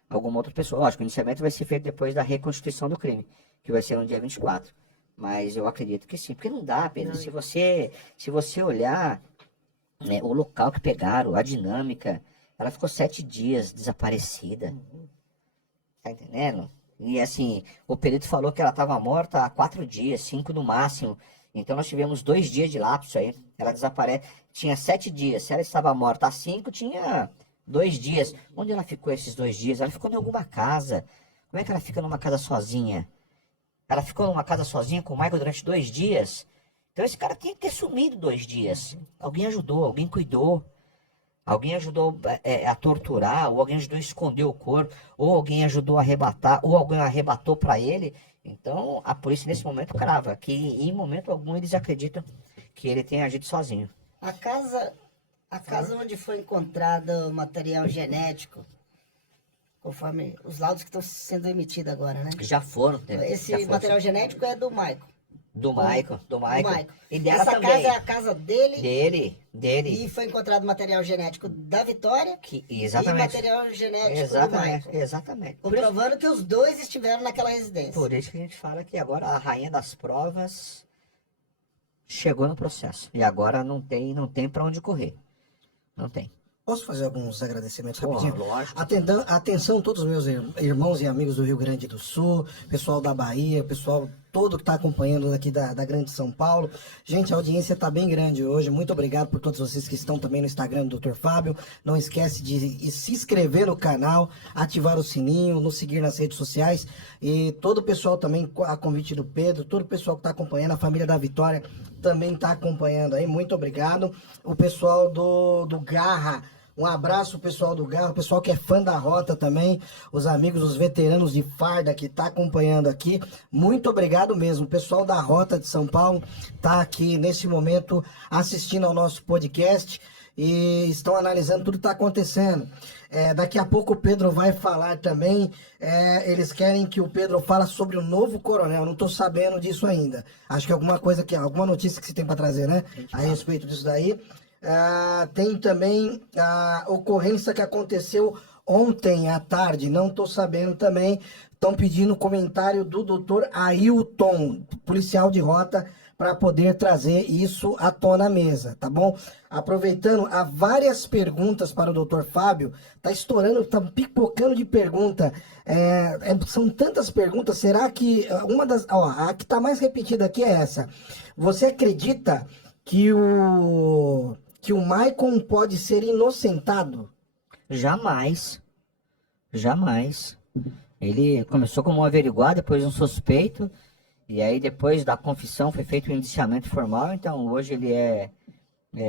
alguma outra pessoa. Lógico, o indiciamento vai ser feito depois da reconstituição do crime, que vai ser no dia 24. Mas eu acredito que sim, porque não dá, Pedro. Se você olhar, né, o local que pegaram, a dinâmica, ela ficou 7 dias desaparecida. Tá entendendo? E assim, o perito falou que ela estava morta há 4 dias, 5 no máximo. Então nós tivemos 2 dias de lapso aí. Ela desaparece. Tinha 7 dias. Se ela estava morta há 5, tinha 2 dias. Onde ela ficou esses 2 dias? Ela ficou em alguma casa. Como é que ela fica numa casa sozinha? Ela ficou numa casa sozinha com o Michael durante 2 dias. Então esse cara tinha que ter sumido 2 dias. Alguém ajudou, alguém cuidou. Alguém ajudou a torturar, ou alguém ajudou a esconder o corpo, ou alguém ajudou a arrebatar, ou alguém arrebatou para ele. Então, a polícia nesse momento crava que em momento algum eles acreditam que ele tenha agido sozinho. A casa onde foi encontrado o material genético, conforme os laudos que estão sendo emitidos agora, né? Já foram. Esse material genético é do Michael. Do Michael. E dela Essa também. casa é a casa dele. Dele. E foi encontrado material genético da Vitória Exatamente. e material genético do Michael. Exatamente. Comprovando que os dois estiveram naquela residência. Por isso que a gente fala que agora a rainha das provas chegou no processo. E agora não tem para onde correr. Não tem. Posso fazer alguns agradecimentos Porra, rapidinho? lógico. Atenção todos os meus irmãos e amigos do Rio Grande do Sul, pessoal da Bahia, pessoal todo que está acompanhando aqui da Grande São Paulo. Gente, a audiência está bem grande hoje. Muito obrigado por todos vocês que estão também no Instagram do Dr. Fábio. Não esquece de se inscrever no canal, ativar o sininho, nos seguir nas redes sociais. E todo o pessoal também, a convite do Pedro, todo o pessoal que está acompanhando, a família da Vitória também está acompanhando aí. Muito obrigado. O pessoal do Garra. Um abraço, pessoal do Garra, o pessoal que é fã da Rota também, os amigos, os veteranos de farda que tá acompanhando aqui. Muito obrigado mesmo. O pessoal da Rota de São Paulo tá aqui nesse momento assistindo ao nosso podcast e estão analisando tudo que está acontecendo. Daqui a pouco o Pedro vai falar também. Eles querem que o Pedro fale sobre o novo coronel. Não estou sabendo disso ainda. Acho que alguma notícia que você tem para trazer, né? A respeito disso daí. Tem também a ocorrência que aconteceu ontem à tarde, não estou sabendo também. Estão pedindo comentário do Dr. Ailton, policial de rota, para poder trazer isso à tona mesa, tá bom? Aproveitando, há várias perguntas para o Dr. Fábio, tá estourando, tá pipocando de pergunta. São tantas perguntas, será que uma das... a que está mais repetida aqui é essa. Você acredita que o Maicon pode ser inocentado? Jamais. Ele começou como um averiguado, depois um suspeito, e aí depois da confissão foi feito um indiciamento formal, então hoje ele é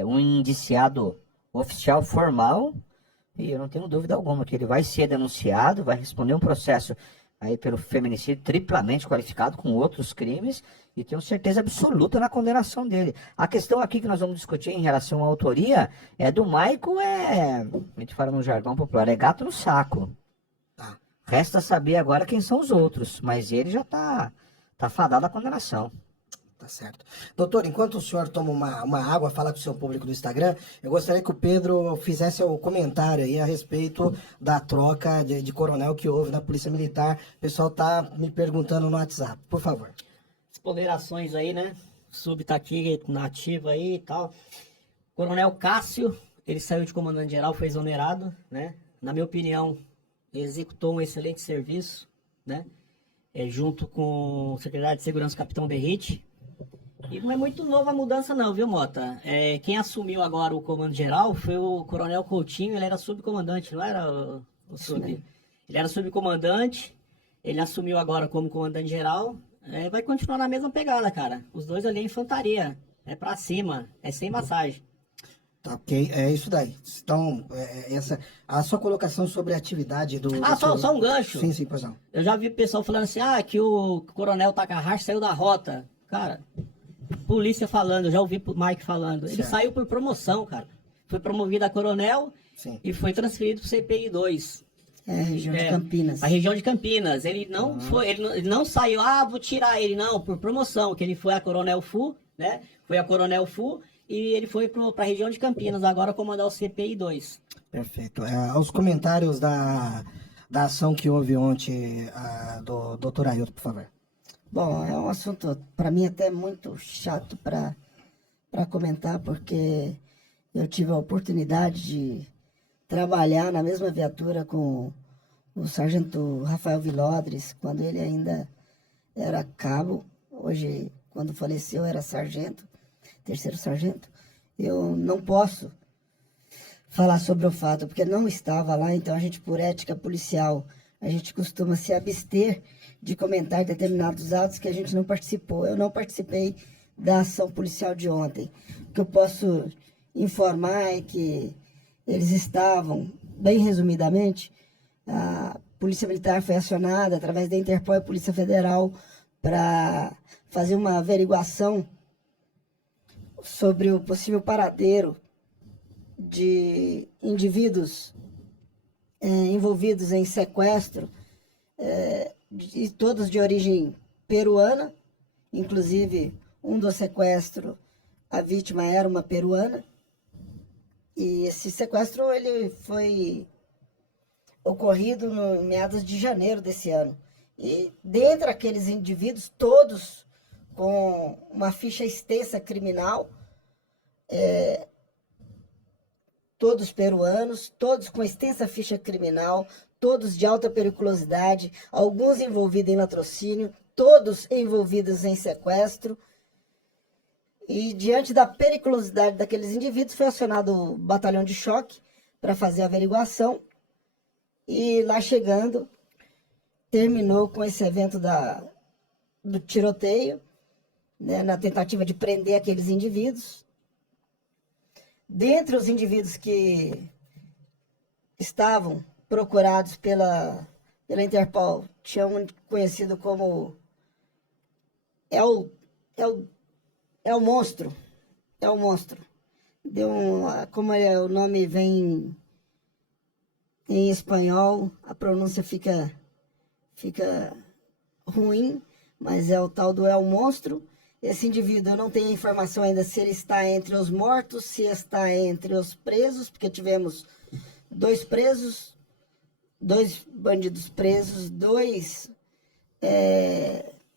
um indiciado oficial formal, e eu não tenho dúvida alguma que ele vai ser denunciado, vai responder um processo aí pelo feminicídio triplamente qualificado com outros crimes, e tenho certeza absoluta na condenação dele. A questão aqui que nós vamos discutir em relação à autoria do Michael a gente fala no jargão popular, é gato no saco. Resta saber agora quem são os outros, mas ele já tá fadado à condenação. Tá certo. Doutor, enquanto o senhor toma uma água, fala com o seu público do Instagram, eu gostaria que o Pedro fizesse o comentário aí a respeito da troca de coronel que houve na Polícia Militar. O pessoal tá me perguntando no WhatsApp, por favor. Ponderações aí, né? O Sub tá aqui na ativa aí e tal. Coronel Cássio, ele saiu de comandante-geral, foi exonerado, né? Na minha opinião, executou um excelente serviço, né? Junto com o secretário de Segurança, Capitão Derrite. E não é muito nova a mudança não, viu, Mota? Quem assumiu agora o comando-geral foi o Coronel Coutinho, ele era subcomandante, não era o sub? Ele era subcomandante, ele assumiu agora como comandante-geral, vai continuar na mesma pegada, cara. Os dois ali é infantaria, é pra cima, é sem massagem. Tá, ok, é isso daí. Então, a sua colocação sobre a atividade do... Só um gancho. Sim, pois não. Eu já vi pessoal falando assim, que o Coronel Takahashi saiu da rota. Cara, polícia falando, eu já ouvi o Mike falando. Ele saiu por promoção, cara. Foi promovido a coronel e foi transferido pro CPI 2. Região de Campinas. A região de Campinas. Ele não foi, ele não saiu, vou tirar ele, não, por promoção, que ele foi a Coronel Fu, né? Foi a Coronel Fu e ele foi para a região de Campinas, agora comandar o CPI 2. Perfeito. Os comentários da ação que houve ontem do Dr. Ailton, por favor. Bom, é um assunto, para mim, até muito chato para comentar, porque eu tive a oportunidade de trabalhar na mesma viatura com o sargento Rafael Vilodres, quando ele ainda era cabo. Hoje, quando faleceu, era sargento, terceiro sargento. Eu não posso falar sobre o fato, porque não estava lá, então a gente, por ética policial, a gente costuma se abster de comentar determinados atos que a gente não participou. Eu não participei da ação policial de ontem. O que eu posso informar é que eles estavam, bem resumidamente, a Polícia Militar foi acionada através da Interpol e Polícia Federal para fazer uma averiguação sobre o possível paradeiro de indivíduos envolvidos em sequestro, todos de origem peruana, inclusive um do sequestro, a vítima era uma peruana, e esse sequestro ele foi ocorrido no meados de janeiro desse ano. E dentre aqueles indivíduos, todos com uma ficha extensa criminal, todos peruanos, todos com extensa ficha criminal, todos de alta periculosidade, alguns envolvidos em latrocínio, todos envolvidos em sequestro. E diante da periculosidade daqueles indivíduos, foi acionado o batalhão de choque para fazer a averiguação. E lá chegando, terminou com esse evento do tiroteio, né, na tentativa de prender aqueles indivíduos. Dentre os indivíduos que estavam procurados pela Interpol, tinha um conhecido como o monstro. É o monstro. Como o nome vem em espanhol, a pronúncia fica ruim, mas é o tal do El Monstro. Esse indivíduo, eu não tenho informação ainda se ele está entre os mortos, se está entre os presos, porque tivemos 2 presos, 2 bandidos presos, 2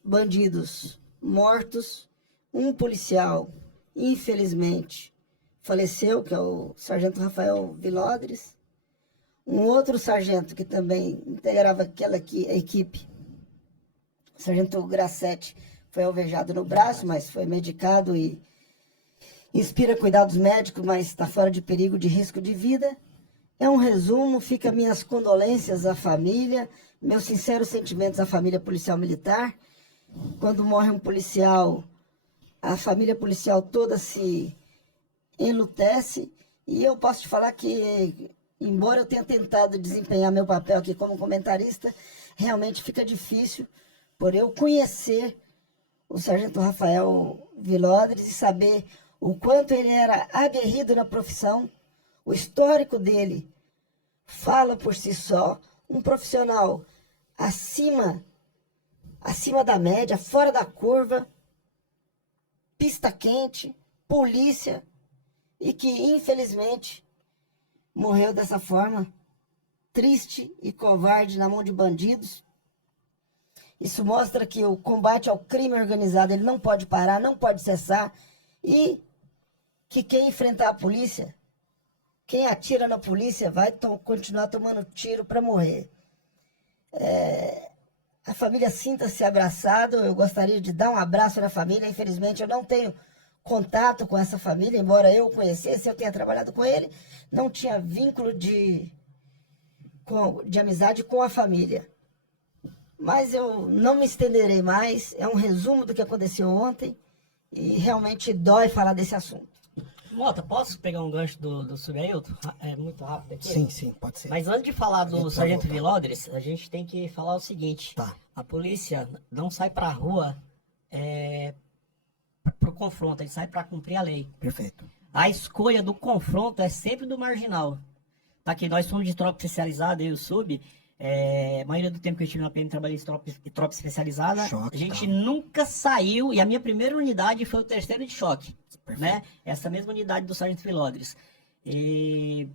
bandidos mortos, um policial, infelizmente, faleceu, que é o sargento Rafael Vilodres, um outro sargento que também integrava aquela equipe, o sargento Grassetti, foi alvejado no braço, mas foi medicado e inspira cuidados médicos, mas está fora de perigo de risco de vida. É um resumo, fica minhas condolências à família, meus sinceros sentimentos à família policial militar. Quando morre um policial, a família policial toda se enlutece, e eu posso te falar que, embora eu tenha tentado desempenhar meu papel aqui como comentarista, realmente fica difícil por eu conhecer o sargento Rafael Vilodres e saber o quanto ele era aguerrido na profissão. O histórico dele fala por si só, um profissional acima da média, fora da curva, pista quente, polícia, e que infelizmente morreu dessa forma, triste e covarde na mão de bandidos. Isso mostra que o combate ao crime organizado ele não pode parar, não pode cessar, e que quem enfrentar a polícia, quem atira na polícia vai continuar tomando tiro para morrer. A família sinta-se abraçado. Eu gostaria de dar um abraço na família. Infelizmente eu não tenho contato com essa família, embora eu conhecesse, eu tenha trabalhado com ele, não tinha vínculo de amizade com a família. Mas eu não me estenderei mais, é um resumo do que aconteceu ontem e realmente dói falar desse assunto. Mota, posso pegar um gancho do Subailton? É muito rápido aqui? Sim, pode ser. Mas antes de falar do Sargento Vilodres, a gente tem que falar o seguinte. Tá. A polícia não sai pra rua pro confronto, ele sai pra cumprir a lei. Perfeito. A escolha do confronto é sempre do marginal. Tá aqui, nós somos de tropa especializada, eu e o Sub. A maioria do tempo que eu estive na PM, trabalhei em tropa especializada. Choque, a gente tá. nunca saiu, e a minha primeira unidade foi o 3º de choque. Perfeito. Né? Essa mesma unidade do Sargento Vilodres. E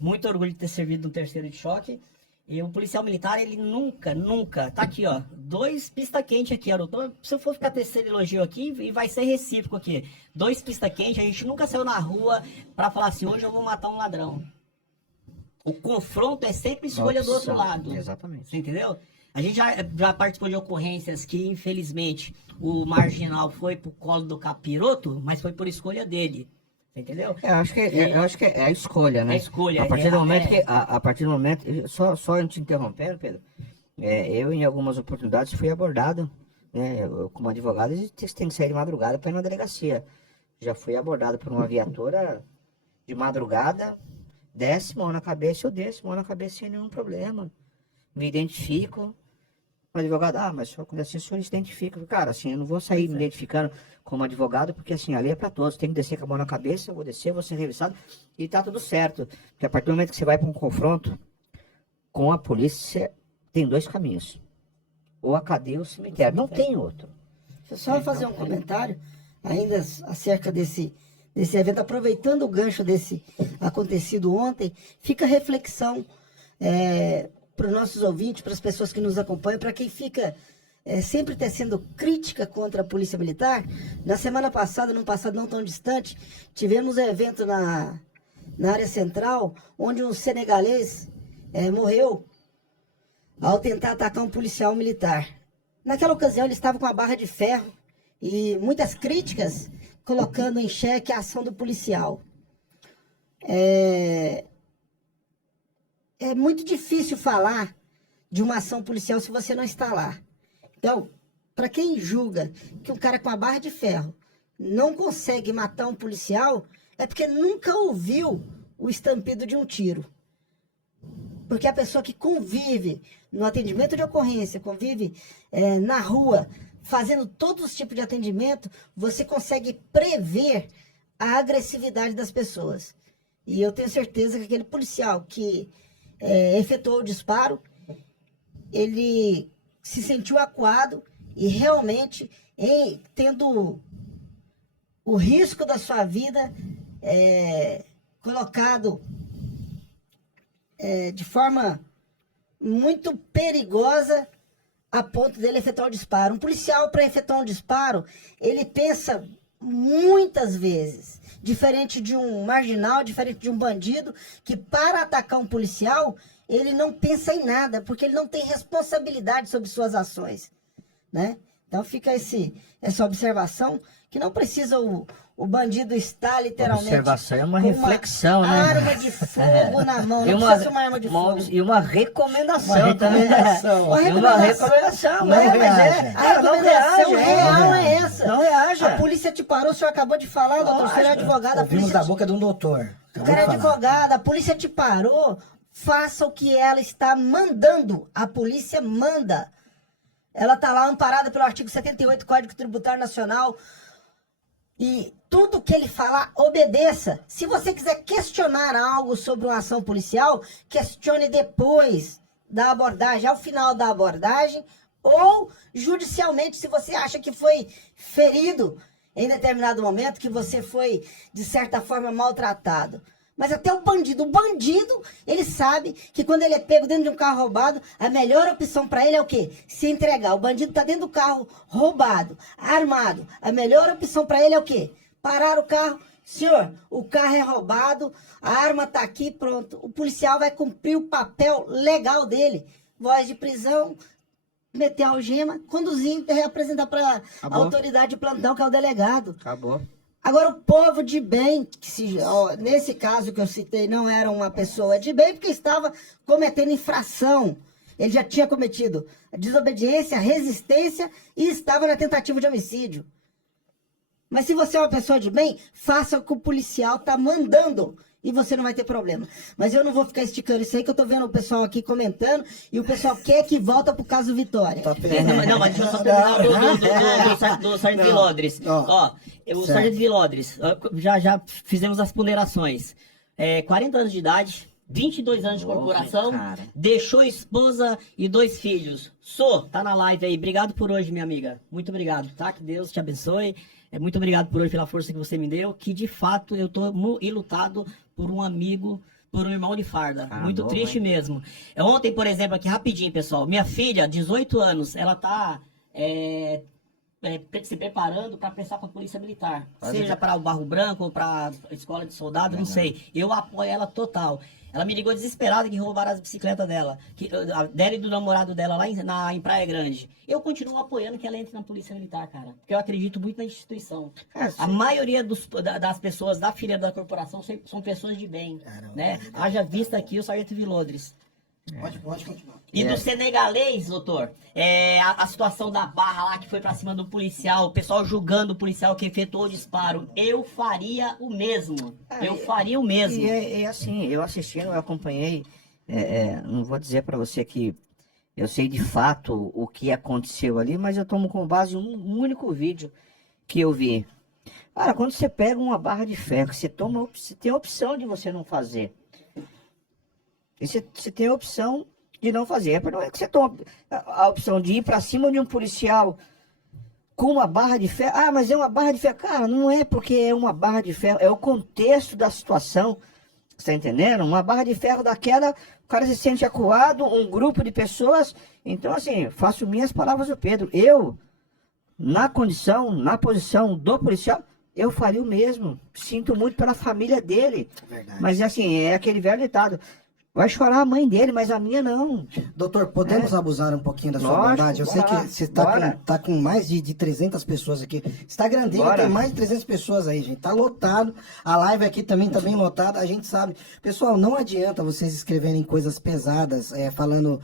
muito orgulho de ter servido no 3º de choque. E o policial militar, ele nunca, tá aqui, ó, 2 pista quente aqui, ó. Se eu for ficar tecendo elogio aqui, e vai ser recíproco aqui. 2 pista quente, a gente nunca saiu na rua pra falar assim, hoje eu vou matar um ladrão. O confronto é sempre escolha do outro lado. Exatamente. Você entendeu? A gente já participou de ocorrências que, infelizmente, o marginal foi pro colo do capiroto, mas foi por escolha dele. Você entendeu? Eu acho que é a escolha, né? É a escolha. A partir do momento a partir do momento, só te interrompendo, Pedro, eu em algumas oportunidades fui abordado, né? Eu, como advogado, você tem que sair de madrugada para ir na delegacia. Já fui abordado por uma viatura de madrugada, desce, mão na cabeça, eu desço, mão na cabeça sem nenhum problema. Me identifico. O advogado, mas só quando assim o senhor se identifica. Cara, assim, eu não vou sair me identificando como advogado, porque assim, a lei é para todos. Tem que descer com a mão na cabeça, eu vou descer, vou ser revisado e tá tudo certo. Porque a partir do momento que você vai para um confronto com a polícia, tem 2 caminhos. Ou a cadeia ou o cemitério. Não tem outro. Deixa eu só fazer um comentário ainda acerca desse evento, aproveitando o gancho desse acontecido ontem, fica a reflexão para os nossos ouvintes, para as pessoas que nos acompanham, para quem fica sempre tecendo crítica contra a Polícia Militar. Na semana passada, num passado não tão distante, tivemos um evento na área central, onde um senegalês morreu ao tentar atacar um policial militar. Naquela ocasião, ele estava com a barra de ferro e muitas críticas colocando em xeque a ação do policial. É muito difícil falar de uma ação policial se você não está lá. Então, para quem julga que um cara com a barra de ferro não consegue matar um policial, é porque nunca ouviu o estampido de um tiro. Porque a pessoa que convive no atendimento de ocorrência, convive na rua, fazendo todos os tipos de atendimento, você consegue prever a agressividade das pessoas. E eu tenho certeza que aquele policial que efetuou o disparo, ele se sentiu acuado e realmente, tendo o risco da sua vida colocado de forma muito perigosa, a ponto dele efetuar o disparo. Um policial, para efetuar um disparo, ele pensa muitas vezes, diferente de um marginal, diferente de um bandido, que para atacar um policial, ele não pensa em nada, porque ele não tem responsabilidade sobre suas ações, né? Então fica essa observação, que não precisa o bandido estar literalmente... Observação é uma com reflexão, uma né? arma de fogo na mão, não precisa ser uma arma de fogo. E uma recomendação também. Uma Uma recomendação. Mas reaja. a recomendação real é essa. Não reaja. A polícia te parou, o senhor acabou de falar, doutor, o senhor é advogado. Ouvimos da boca de um doutor. O cara é advogado, a polícia te parou, faça o que ela está mandando. A polícia manda. Ela está lá amparada pelo artigo 78 do Código Tributário Nacional. E tudo que ele falar, obedeça. Se você quiser questionar algo sobre uma ação policial, questione depois da abordagem, ao final da abordagem, ou judicialmente, se você acha que foi ferido em determinado momento que você foi, de certa forma, maltratado. Mas até o bandido, ele sabe que quando ele é pego dentro de um carro roubado, a melhor opção para ele é o quê? Se entregar. O bandido tá dentro do carro roubado, armado. A melhor opção para ele é o quê? Parar o carro. Senhor, o carro é roubado, a arma tá aqui, pronto. O policial vai cumprir o papel legal dele. Voz de prisão, meter a algema, conduzir e apresentar para a autoridade de plantão, que é o delegado. Acabou. Agora, o povo de bem, que nesse caso que eu citei, não era uma pessoa de bem, porque estava cometendo infração. Ele já tinha cometido desobediência, resistência e estava na tentativa de homicídio. Mas se você é uma pessoa de bem, faça o que o policial está mandando e você não vai ter problema. Mas eu não vou ficar esticando isso aí, que eu tô vendo o pessoal aqui comentando e o pessoal quer que volta pro caso Vitória. Não, mas deixa eu só terminar do Sargento Vilodres. Ó, o Sargento Vilodres, já fizemos as ponderações. 40 anos de idade, 22 anos de corporação, deixou esposa e 2 filhos. Tá na live aí. Obrigado por hoje, minha amiga. Muito obrigado, tá? Que Deus te abençoe. Muito obrigado por hoje, pela força que você me deu, que de fato eu tô ilutado por um amigo, por um irmão de farda. Muito triste mesmo. Ontem, por exemplo, aqui rapidinho, pessoal, minha filha, 18 anos, ela tá se preparando para prestar para a Polícia Militar. Seja para o Barro Branco ou para a Escola de Soldado, não sei. Eu apoio ela total. Ela me ligou desesperada que roubaram as bicicletas dela. Dela e do namorado dela lá em Praia Grande. Eu continuo apoiando que ela entre na Polícia Militar, cara. Porque eu acredito muito na instituição. A maioria das pessoas da fileira da corporação são pessoas de bem. Né? Haja vista aqui o Sargento Vilodres. Pode continuar. E do senegalês, doutor, a situação da barra lá que foi pra cima do policial, o pessoal julgando o policial que efetuou o disparo, eu faria o mesmo. E assim, eu assistindo, eu acompanhei, não vou dizer pra você que eu sei de fato o que aconteceu ali, mas eu tomo como base um único vídeo que eu vi. Cara, quando você pega uma barra de ferro, você tem a opção de você não fazer. E você tem a opção de não fazer. Não é que você toma a opção de ir para cima de um policial com uma barra de ferro. Ah, mas é uma barra de ferro. Cara, não é porque é uma barra de ferro. É o contexto da situação. Você tá entendendo? Uma barra de ferro daquela, o cara se sente acuado, um grupo de pessoas. Então, assim, faço minhas palavras do Pedro. Eu, na posição do policial, eu faria o mesmo. Sinto muito pela família dele. Verdade. Mas, assim, é aquele velho ditado. Vai chorar a mãe dele, mas a minha não. Doutor, podemos abusar um pouquinho da sua bondade? Eu sei que você tá com mais de 300 pessoas aqui. Está grandinho, tem mais de 300 pessoas aí, gente. Tá lotado. A live aqui também tá bem lotada, a gente sabe. Pessoal, não adianta vocês escreverem coisas pesadas, falando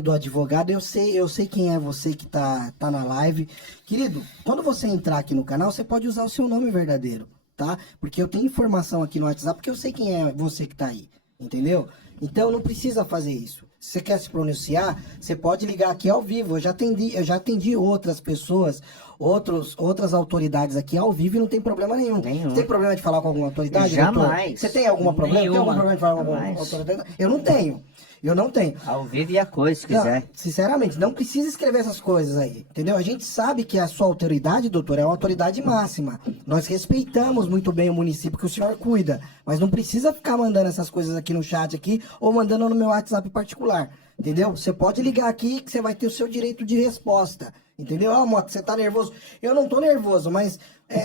do advogado. Eu sei quem é você que tá na live. Querido, quando você entrar aqui no canal, você pode usar o seu nome verdadeiro, tá? Porque eu tenho informação aqui no WhatsApp, porque eu sei quem é você que tá aí, entendeu? Então não precisa fazer isso. Se você quer se pronunciar, você pode ligar aqui ao vivo. Eu já atendi outras pessoas, outras autoridades aqui ao vivo e não tem problema nenhum. Você tem problema de falar com alguma autoridade? Jamais. Doutor? Você tem algum problema? Tem algum problema de falar com alguma autoridade? Eu não tenho. Ao vivo e a coisa, se quiser. Não, sinceramente, não precisa escrever essas coisas aí, entendeu? A gente sabe que a sua autoridade, doutor, é uma autoridade máxima. Nós respeitamos muito bem o município que o senhor cuida, mas não precisa ficar mandando essas coisas aqui no chat aqui ou mandando no meu WhatsApp particular, entendeu? Você pode ligar aqui que você vai ter o seu direito de resposta, entendeu? Ah, Mota, você tá nervoso? Eu não tô nervoso, mas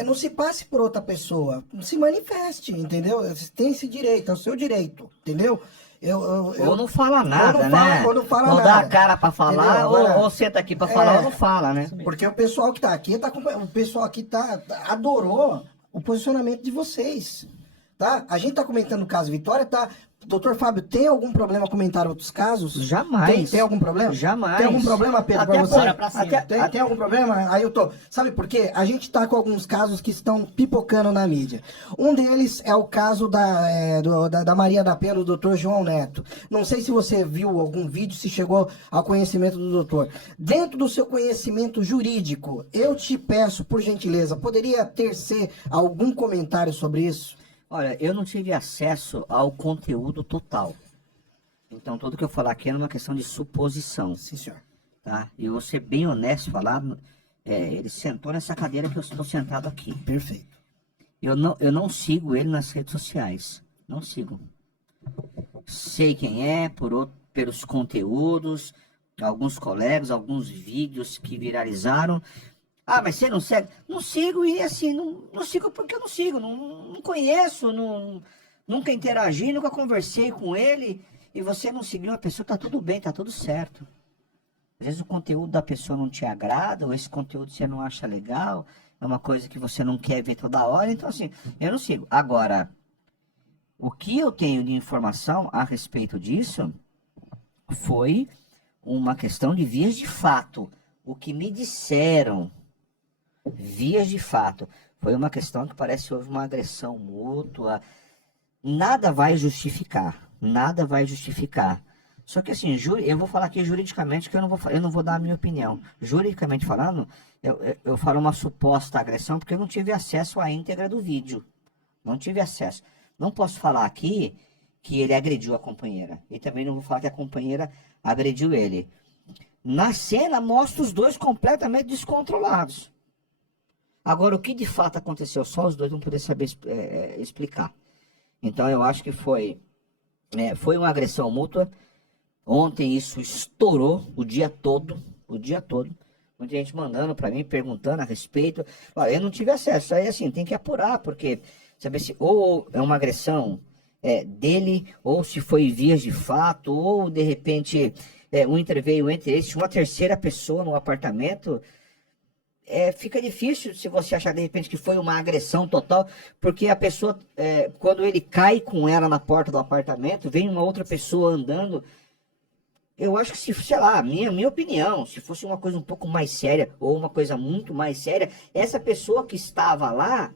não se passe por outra pessoa, se manifeste, entendeu? Você tem esse direito, é o seu direito, entendeu? Ou não fala nada, né? Ou não fala ou nada. dá a cara pra falar, ou senta aqui pra falar, ou não fala, né? Porque o pessoal que tá aqui, o pessoal aqui adorou o posicionamento de vocês, tá? A gente tá comentando o caso Vitória, tá? Doutor Fábio, tem algum problema comentar outros casos? Jamais. Tem algum problema? Jamais. Tem algum problema, Pedro, pra você? Agora, pra cima. Tem algum problema? Aí eu tô... Sabe por quê? A gente tá com alguns casos que estão pipocando na mídia. Um deles é o caso da Maria da Penha, do doutor João Neto. Não sei se você viu algum vídeo, se chegou ao conhecimento do doutor. Dentro do seu conhecimento jurídico, eu te peço, por gentileza, poderia ter algum comentário sobre isso? Olha, eu não tive acesso ao conteúdo total. Então, tudo que eu falar aqui é uma questão de suposição. Sim, senhor. Tá? E eu vou ser bem honesto falar, ele sentou nessa cadeira que eu estou sentado aqui. Perfeito. Eu não sigo ele nas redes sociais. Não sigo. Sei quem é, pelos conteúdos, alguns colegas, alguns vídeos que viralizaram. Ah, mas você não segue? Não sigo e assim, não sigo porque eu não sigo. Não conheço, nunca interagi, nunca conversei com ele. E você não seguiu a pessoa, tá tudo bem, tá tudo certo. Às vezes o conteúdo da pessoa não te agrada, ou esse conteúdo você não acha legal, é uma coisa que você não quer ver toda hora, então assim, eu não sigo. Agora, o que eu tenho de informação a respeito disso foi uma questão de vias de fato. O que me disseram, vias de fato, foi uma questão que parece que houve uma agressão mútua. Nada vai justificar, nada vai justificar. Só que assim, eu vou falar aqui juridicamente que eu não vou dar a minha opinião. Juridicamente falando, eu falo uma suposta agressão porque eu não tive acesso à íntegra do vídeo. Não tive acesso. Não posso falar aqui que ele agrediu a companheira. E também não vou falar que a companheira agrediu ele. Na cena mostra os dois completamente descontrolados. Agora, o que de fato aconteceu, só os dois vão poder saber explicar. Então eu acho que foi uma agressão mútua. Ontem isso estourou o dia todo. Muita gente mandando para mim, perguntando a respeito. Olha, eu não tive acesso. Aí assim, tem que apurar, porque saber se ou é uma agressão dele, ou se foi vias de fato, ou de repente um interveio entre eles, uma terceira pessoa no apartamento. Fica difícil se você achar de repente que foi uma agressão total, porque a pessoa, quando ele cai com ela na porta do apartamento, vem uma outra pessoa andando. Eu acho que se, sei lá, minha opinião, se fosse uma coisa um pouco mais séria, ou uma coisa muito mais séria, essa pessoa que estava lá,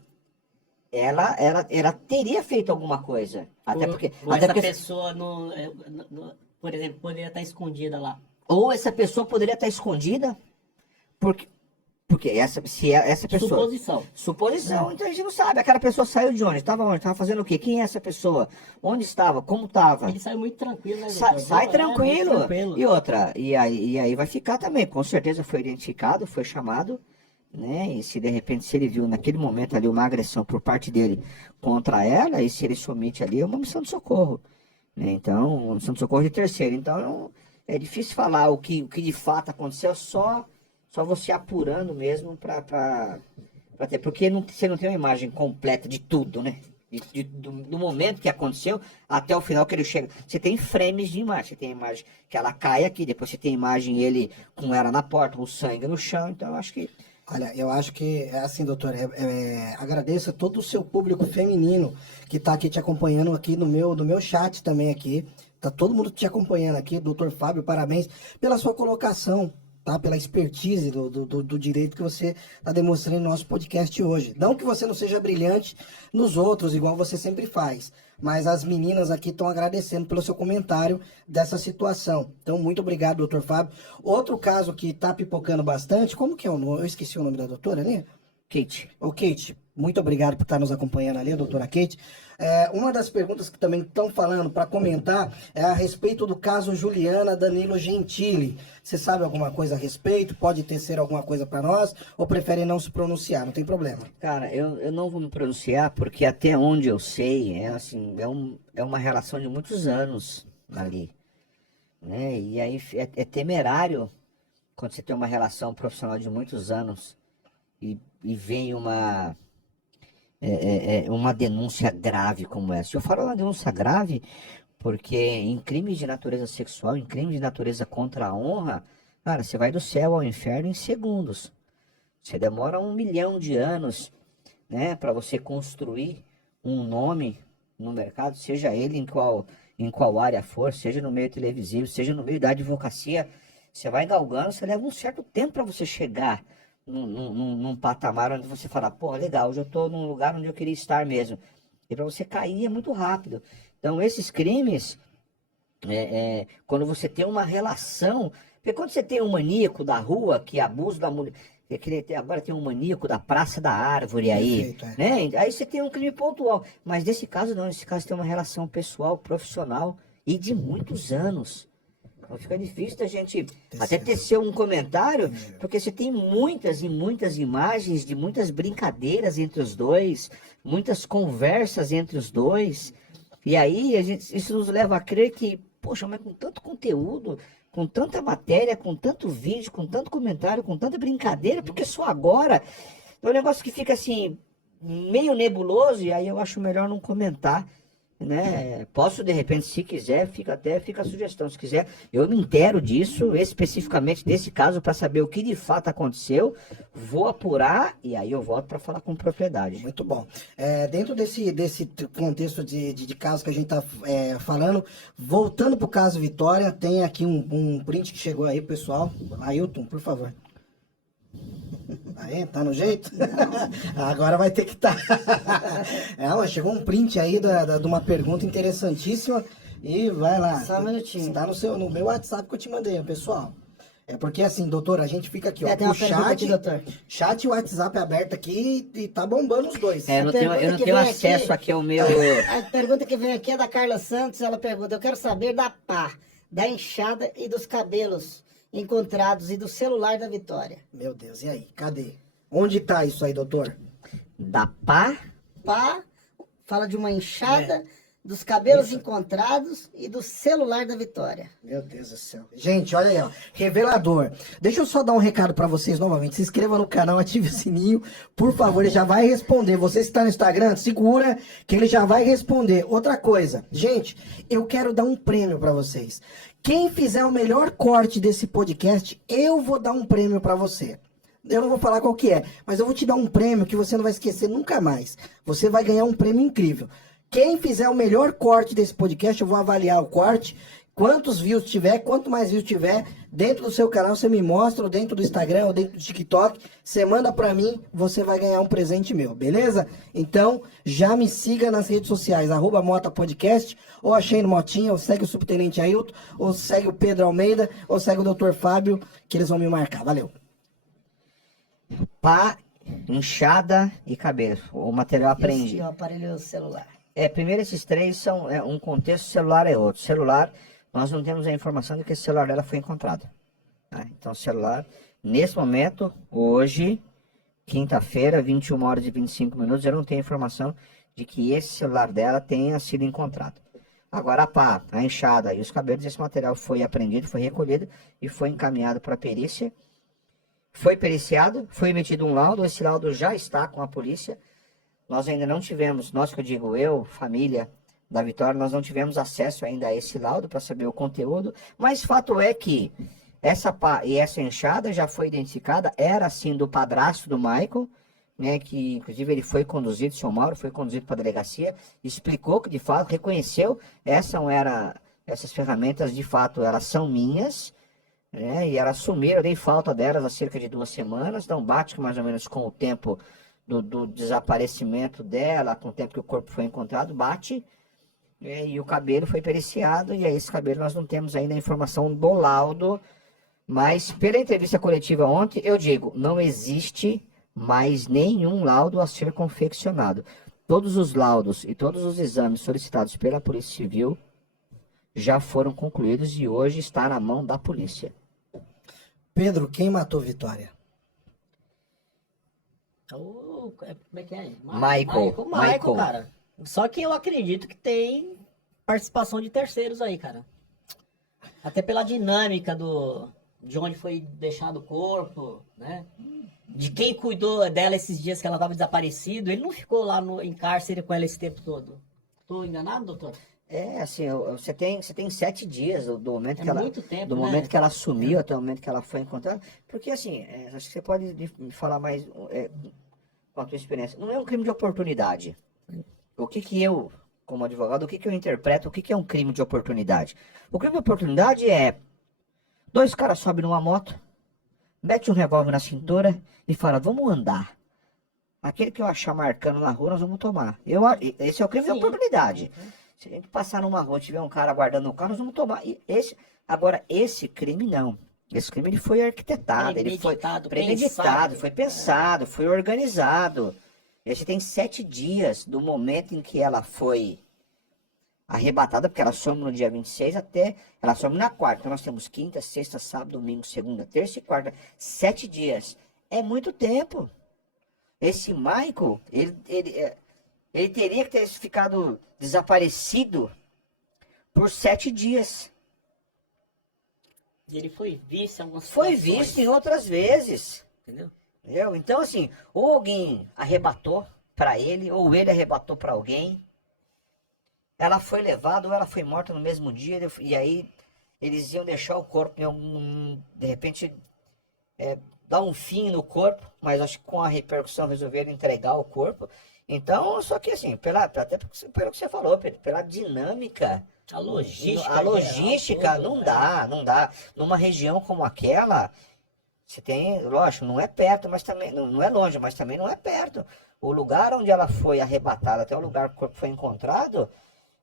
ela teria feito alguma coisa. Essa pessoa, por exemplo, poderia estar escondida lá. Ou essa pessoa poderia estar escondida, porque essa pessoa... Suposição, então a gente não sabe. Aquela pessoa saiu de onde? Estava onde? Estava fazendo o quê? Quem é essa pessoa? Onde estava? Como estava? Ele saiu muito tranquilo, né? Sai tranquilo. Muito tranquilo. E outra, e aí vai ficar também. Com certeza foi identificado, foi chamado, né? E se de repente se ele viu naquele momento ali uma agressão por parte dele contra ela, e se ele se omite ali, é uma missão de socorro. Né? Então, uma missão de socorro de terceiro. Então, é difícil falar o que de fato aconteceu, só você apurando mesmo para ter, porque você não tem uma imagem completa de tudo, né? Do momento que aconteceu até o final que ele chega. Você tem frames de imagem, você tem a imagem que ela cai aqui, depois você tem a imagem ele com ela na porta, o sangue no chão, então eu acho que... Olha, eu acho que é assim, doutor, agradeço a todo o seu público feminino que está aqui te acompanhando aqui no meu chat também aqui, tá todo mundo te acompanhando aqui, doutor Fábio, parabéns pela sua colocação, tá? Pela expertise do direito que você está demonstrando no nosso podcast hoje. Não que você não seja brilhante nos outros, igual você sempre faz, mas as meninas aqui estão agradecendo pelo seu comentário dessa situação. Então, muito obrigado, doutor Fábio. Outro caso que está pipocando bastante, como que é o nome? Eu esqueci o nome da doutora ali. Kate. Ô, Kate, muito obrigado por estar nos acompanhando ali, a doutora Kate. Uma das perguntas que também estão falando para comentar é a respeito do caso Juliana Danilo Gentili. Você sabe alguma coisa a respeito? Pode ser alguma coisa para nós? Ou prefere não se pronunciar? Não tem problema. Cara, eu não vou me pronunciar porque até onde eu sei, é uma relação de muitos anos ali. Né? E aí é temerário quando você tem uma relação profissional de muitos anos e vem uma denúncia grave como essa. Eu falo uma denúncia grave porque em crimes de natureza sexual, em crimes de natureza contra a honra, cara, você vai do céu ao inferno em segundos. Você demora 1 milhão de anos, né, para você construir um nome no mercado, seja ele em qual área for, seja no meio televisivo, seja no meio da advocacia. Você vai galgando, você leva um certo tempo para você chegar num patamar onde você fala, pô, legal, hoje eu estou num lugar onde eu queria estar mesmo. E para você cair é muito rápido. Então, esses crimes, quando você tem uma relação... Porque quando você tem um maníaco da rua que abusa da mulher... Agora tem um maníaco da Praça da Árvore aí, Perfeito, né? Aí você tem um crime pontual. Mas nesse caso não, nesse caso tem uma relação pessoal, profissional e de muitos anos. fica difícil da gente até tecer um comentário, porque você tem muitas e muitas imagens de muitas brincadeiras entre os dois, muitas conversas entre os dois, e aí isso nos leva a crer que, poxa, mas com tanto conteúdo, com tanta matéria, com tanto vídeo, com tanto comentário, com tanta brincadeira, porque só agora é um negócio que fica assim, meio nebuloso, e aí eu acho melhor não comentar, né? Posso, de repente, se quiser, fica a sugestão, se quiser, eu me inteiro disso, especificamente desse caso, para saber o que de fato aconteceu, vou apurar, e aí eu volto para falar com propriedade. Muito bom. Dentro desse contexto de caso que a gente está falando, voltando para o caso Vitória, tem aqui um print que chegou aí, pessoal. Ailton, por favor. Aí, tá no jeito? Agora vai ter que estar. Mas chegou um print aí de uma pergunta interessantíssima. E vai lá. Só um minutinho. Está no meu WhatsApp que eu te mandei, pessoal. É porque assim, doutor, a gente fica aqui, ó. Tem uma O pergunta aqui, doutor. chat e o WhatsApp aberto aqui e tá bombando os dois. Eu não tenho acesso aqui ao meu... A pergunta que vem aqui é da Carla Santos. Ela pergunta: eu quero saber da pá, da enxada e dos cabelos encontrados e do celular da Vitória. Meu Deus, e aí? Cadê? Onde tá isso aí, doutor? Da pá? Pá fala de uma enxada, dos cabelos encontrados e do celular da Vitória. Meu Deus do céu. Gente, olha aí, ó. Revelador. Deixa eu só dar um recado pra vocês novamente. Se inscreva no canal, ative o sininho. Por favor, ele já vai responder. Você que está no Instagram, segura que ele já vai responder. Outra coisa. Gente, eu quero dar um prêmio pra vocês. Quem fizer o melhor corte desse podcast, eu vou dar um prêmio pra você. Eu não vou falar qual que é, mas eu vou te dar um prêmio que você não vai esquecer nunca mais. Você vai ganhar um prêmio incrível. Quem fizer o melhor corte desse podcast, eu vou avaliar o corte. Quantos views tiver, quanto mais views tiver, dentro do seu canal, você me mostra, ou dentro do Instagram, ou dentro do TikTok, você manda pra mim, você vai ganhar um presente meu, beleza? Então, já me siga nas redes sociais, @motapodcast, ou achei no Motinha, ou segue o Subtenente Ailton, ou segue o Pedro Almeida, ou segue o Dr. Fábio, que eles vão me marcar. Valeu! Pá, enxada e cabelo. O material apreendido. E o aparelho celular. Primeiro esses três são um contexto, celular é outro. Celular, nós não temos a informação de que esse celular dela foi encontrado. Tá? Então, celular, nesse momento, hoje, quinta-feira, 21 horas e 25 minutos, eu não tenho informação de que esse celular dela tenha sido encontrado. Agora, a pá, a enxada e os cabelos, esse material foi apreendido, foi recolhido e foi encaminhado para a perícia. Foi periciado, foi emitido um laudo, esse laudo já está com a polícia. Nós ainda não tivemos, nós que eu digo eu, família da Vitória, nós não tivemos acesso ainda a esse laudo para saber o conteúdo, mas fato é que essa pá e essa enxada já foi identificada, era sim do padrasto do Michael, né, que inclusive ele foi conduzido, seu Mauro foi conduzido para a delegacia, explicou que de fato reconheceu, essas ferramentas de fato elas são minhas, e elas sumiram, eu dei falta delas há cerca de 2 semanas, então bate mais ou menos com o tempo do desaparecimento dela, com o tempo que o corpo foi encontrado, bate, e o cabelo foi periciado, e aí esse cabelo nós não temos ainda a informação do laudo, mas pela entrevista coletiva ontem, eu digo, não existe mais nenhum laudo a ser confeccionado. Todos os laudos e todos os exames solicitados pela Polícia Civil já foram concluídos e hoje está na mão da polícia. Pedro, quem matou Vitória? Como é que é? Michael. Cara. Só que eu acredito que tem participação de terceiros aí, cara. Até pela dinâmica de onde foi deixado o corpo, né? De quem cuidou dela esses dias que ela estava desaparecida. Ele não ficou lá em cárcere com ela esse tempo todo. Tô enganado, doutor? Assim, você tem 7 dias do momento que ela... muito tempo, do né? momento que ela sumiu até o momento que ela foi encontrada. Porque, assim, acho que você pode me falar mais com a tua experiência. Não é um crime de oportunidade. O que eu, como advogado, o que eu interpreto, o que é um crime de oportunidade? O crime de oportunidade é 2 caras sobem numa moto, mete um revólver na cintura e fala, vamos andar. Aquele que eu achar marcando na rua, nós vamos tomar. Esse é o crime de oportunidade. Se a gente passar numa rua e tiver um cara aguardando o carro, nós vamos tomar. Agora, esse crime não. Esse crime ele foi arquitetado, ele foi premeditado, foi pensado, foi organizado. Esse tem 7 dias do momento em que ela foi arrebatada, porque ela some no dia 26 até, ela some na quarta. Então nós temos quinta, sexta, sábado, domingo, segunda, terça e quarta, 7 dias. É muito tempo. Esse Michael, ele teria que ter ficado desaparecido por 7 dias. E ele foi visto em algumas Foi situações, visto em outras vezes. entendeu? Entendeu? Então, assim, ou alguém arrebatou para ele, ou ele arrebatou para alguém. Ela foi levada ou ela foi morta no mesmo dia, e aí eles iam deixar o corpo em algum, de repente, dar um fim no corpo, mas acho que com a repercussão resolveram entregar o corpo. Então, só que assim, até pelo que você falou, Pedro, pela dinâmica, A logística. a logística geral, tudo, não dá. Numa região como aquela, você tem, lógico, não é perto, mas também, não é longe, mas também não é perto. O lugar onde ela foi arrebatada, até o lugar que o corpo foi encontrado,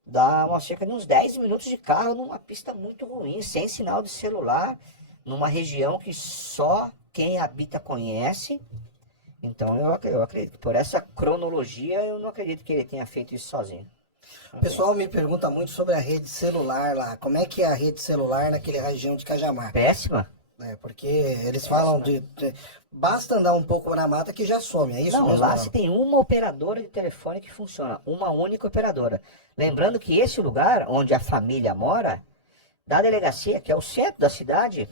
dá cerca de uns 10 minutos de carro numa pista muito ruim, sem sinal de celular, numa região que só quem habita conhece. Então eu acredito que por essa cronologia, eu não acredito que ele tenha feito isso sozinho. O pessoal me pergunta muito sobre a rede celular lá. Como é que é a rede celular naquele região de Cajamar? Péssima? Porque eles falam basta andar um pouco na mata que já some, é isso Não, mesmo? lá se tem uma operadora de telefone que funciona, uma única operadora. Lembrando que esse lugar onde a família mora, da delegacia, que é o centro da cidade,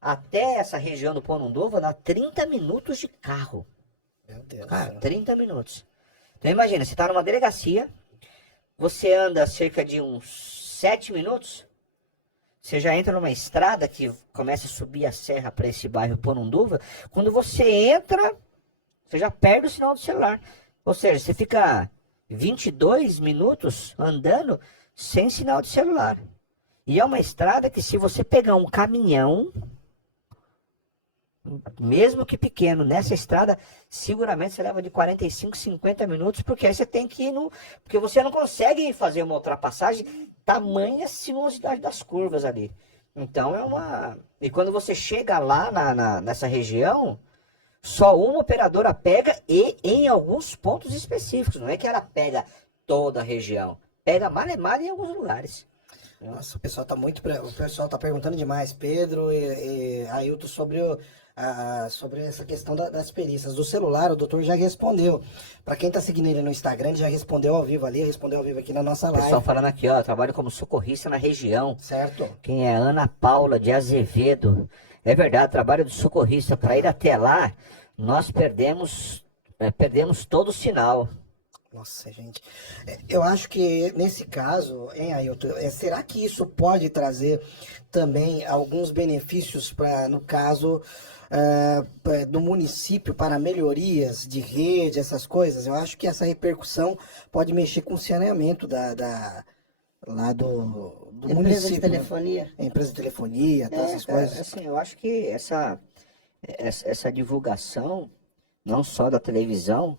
até essa região do Ponunduva, dá 30 minutos de carro. Meu Deus do Cara, céu. 30 minutos. Então imagina, você está numa delegacia, você anda cerca de uns 7 minutos, você já entra numa estrada que começa a subir a serra para esse bairro Ponunduva. Quando você entra, você já perde o sinal do celular. Ou seja, você fica 22 minutos andando sem sinal de celular. E é uma estrada que, se você pegar um caminhão, mesmo que pequeno, nessa estrada, seguramente você leva de 45, 50 minutos, porque aí você tem que ir no... Porque você não consegue fazer uma ultrapassagem, tamanha sinuosidade das curvas ali. Então é uma... E quando você chega lá nessa região, só uma operadora pega, e em alguns pontos específicos. Não é que ela pega toda a região. Pega malemar em alguns lugares. Nossa, o pessoal tá perguntando demais, Pedro e Ailton, sobre essa questão das perícias. Do celular, o doutor já respondeu. Para quem tá seguindo ele no Instagram, ele já respondeu ao vivo ali, respondeu ao vivo aqui na nossa O live. pessoal falando aqui, ó, eu trabalho como socorrista na região. Certo? Quem é Ana Paula de Azevedo. É verdade, trabalho de socorrista. Para ir até lá, nós perdemos todo o sinal. Nossa, gente. Eu acho que nesse caso, hein, Ailton, será que isso pode trazer também alguns benefícios para, no caso, do município, para melhorias de rede, essas coisas? Eu acho que essa repercussão pode mexer com o saneamento lá do Empresa município. de telefonia. Né? Empresa de telefonia, essas coisas. Assim, eu acho que essa divulgação, não só da televisão,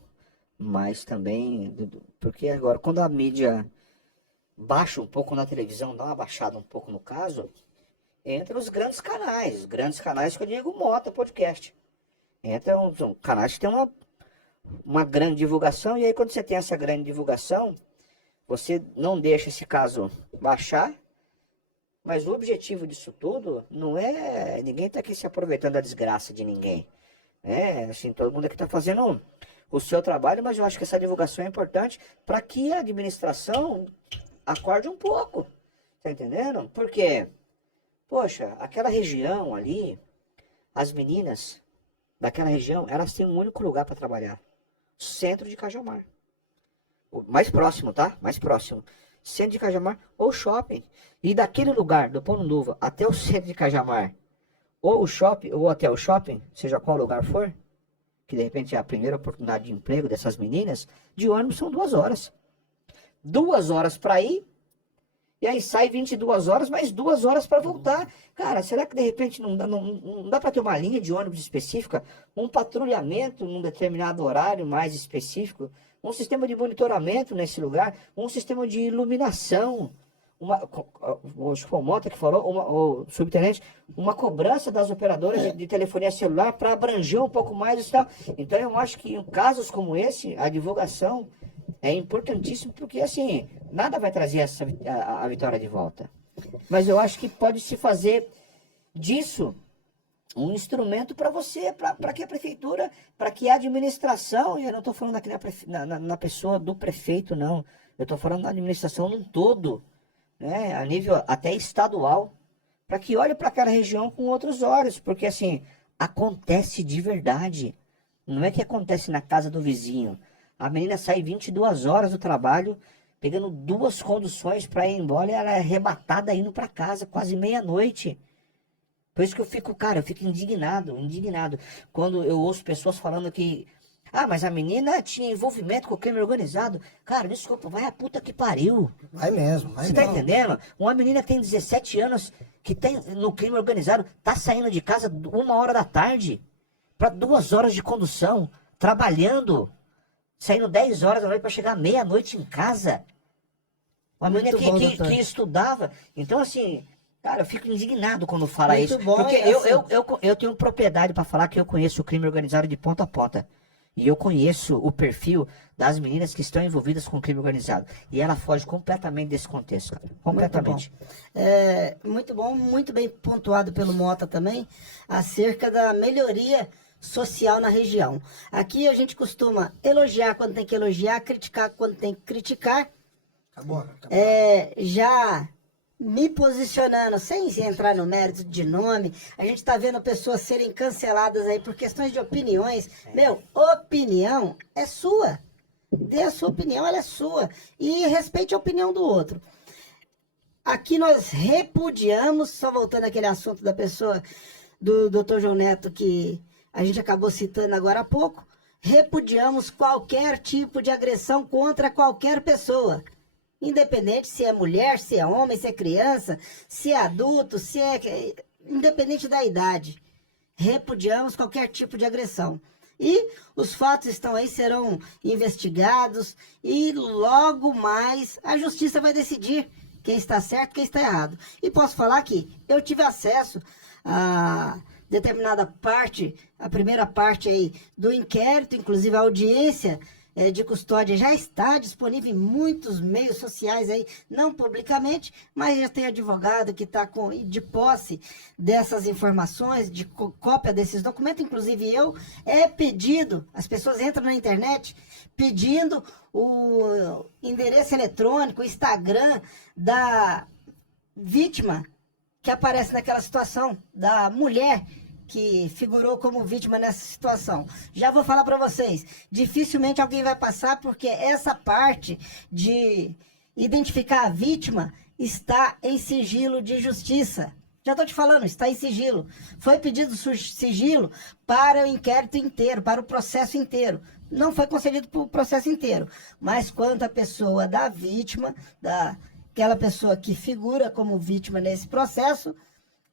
mas também, porque agora quando a mídia baixa um pouco na televisão, dá uma baixada um pouco no caso, entra os grandes canais que eu digo Mota Podcast. Entra canais que tem uma grande divulgação, e aí quando você tem essa grande divulgação, você não deixa esse caso baixar, mas o objetivo disso tudo não é, ninguém está aqui se aproveitando da desgraça de ninguém. Assim, todo mundo aqui está fazendo o seu trabalho, mas eu acho que essa divulgação é importante para que a administração acorde um pouco. Tá entendendo? Porque, poxa, aquela região ali, as meninas daquela região, elas têm um único lugar para trabalhar. Centro de Cajamar. O mais próximo, tá? Mais próximo. Centro de Cajamar ou shopping. E daquele lugar, do Ponunduva, até o centro de Cajamar, ou o shopping, ou até o shopping, seja qual lugar for, que de repente é a primeira oportunidade de emprego dessas meninas, de ônibus são 2 horas. 2 horas para ir, e aí sai 22 horas, mais 2 horas para voltar. Cara, será que de repente não dá para ter uma linha de ônibus específica? Um patrulhamento num determinado horário mais específico? Um sistema de monitoramento nesse lugar? Um sistema de iluminação? Acho que foi o Mota que falou, o subtenente, uma cobrança das operadoras de telefonia celular para abranger um pouco mais isso e tal. Então eu acho que em casos como esse, a divulgação é importantíssimo, porque assim, nada vai trazer a vitória de volta. Mas eu acho que pode se fazer disso um instrumento para você, para que a prefeitura, para que a administração, e eu não estou falando aqui na pessoa do prefeito, não. Eu estou falando da administração num todo, né, a nível até estadual, para que olhe para aquela região com outros olhos, porque assim, acontece de verdade. Não é que acontece na casa do vizinho. A menina sai 22 horas do trabalho, pegando 2 conduções para ir embora, e ela é arrebatada indo para casa, quase meia-noite. Por isso que eu fico indignado. Quando eu ouço pessoas falando que, mas a menina tinha envolvimento com o crime organizado. Cara, desculpa, vai a puta que pariu. Vai mesmo, vai Você mesmo. tá entendendo? Uma menina tem 17 anos, que tem no crime organizado, tá saindo de casa 1h da tarde, para 2 horas de condução, trabalhando, saindo 10 horas da noite para chegar meia-noite em casa. Uma menina Muito bom, doutor. que estudava. Então, assim, cara, eu fico indignado quando fala Muito isso. bom, Porque e assim- eu tenho propriedade para falar que eu conheço o crime organizado de ponta a ponta. E eu conheço o perfil das meninas que estão envolvidas com o crime organizado. E ela foge completamente desse contexto, cara. Completamente. Muito bom, muito bem pontuado pelo Mota também, acerca da melhoria social na região. Aqui a gente costuma elogiar quando tem que elogiar, criticar quando tem que criticar. Acabou. Já me posicionando, sem entrar no mérito de nome, a gente está vendo pessoas serem canceladas aí por questões de opiniões. Meu, opinião é sua. Dê a sua opinião, ela é sua. E respeite a opinião do outro. Aqui nós repudiamos, só voltando àquele assunto da pessoa, do Dr. João Neto, que a gente acabou citando agora há pouco, repudiamos qualquer tipo de agressão contra qualquer pessoa. Independente se é mulher, se é homem, se é criança, se é adulto, independente da idade. Repudiamos qualquer tipo de agressão. E os fatos estão aí, serão investigados e logo mais a justiça vai decidir quem está certo e quem está errado. E posso falar que eu tive acesso a determinada parte, a primeira parte aí do inquérito, inclusive a audiência de custódia já está disponível em muitos meios sociais aí, não publicamente, mas já tem advogado que está de posse dessas informações, de cópia desses documentos, inclusive pedido, as pessoas entram na internet pedindo o endereço eletrônico, o Instagram da vítima que aparece naquela situação, da mulher que figurou como vítima nessa situação. Já vou falar para vocês, dificilmente alguém vai passar, porque essa parte de identificar a vítima está em sigilo de justiça. Já estou te falando, está em sigilo. Foi pedido sigilo para o inquérito inteiro, para o processo inteiro. Não foi concedido para o processo inteiro, mas quanto à pessoa da vítima, daquela pessoa que figura como vítima nesse processo,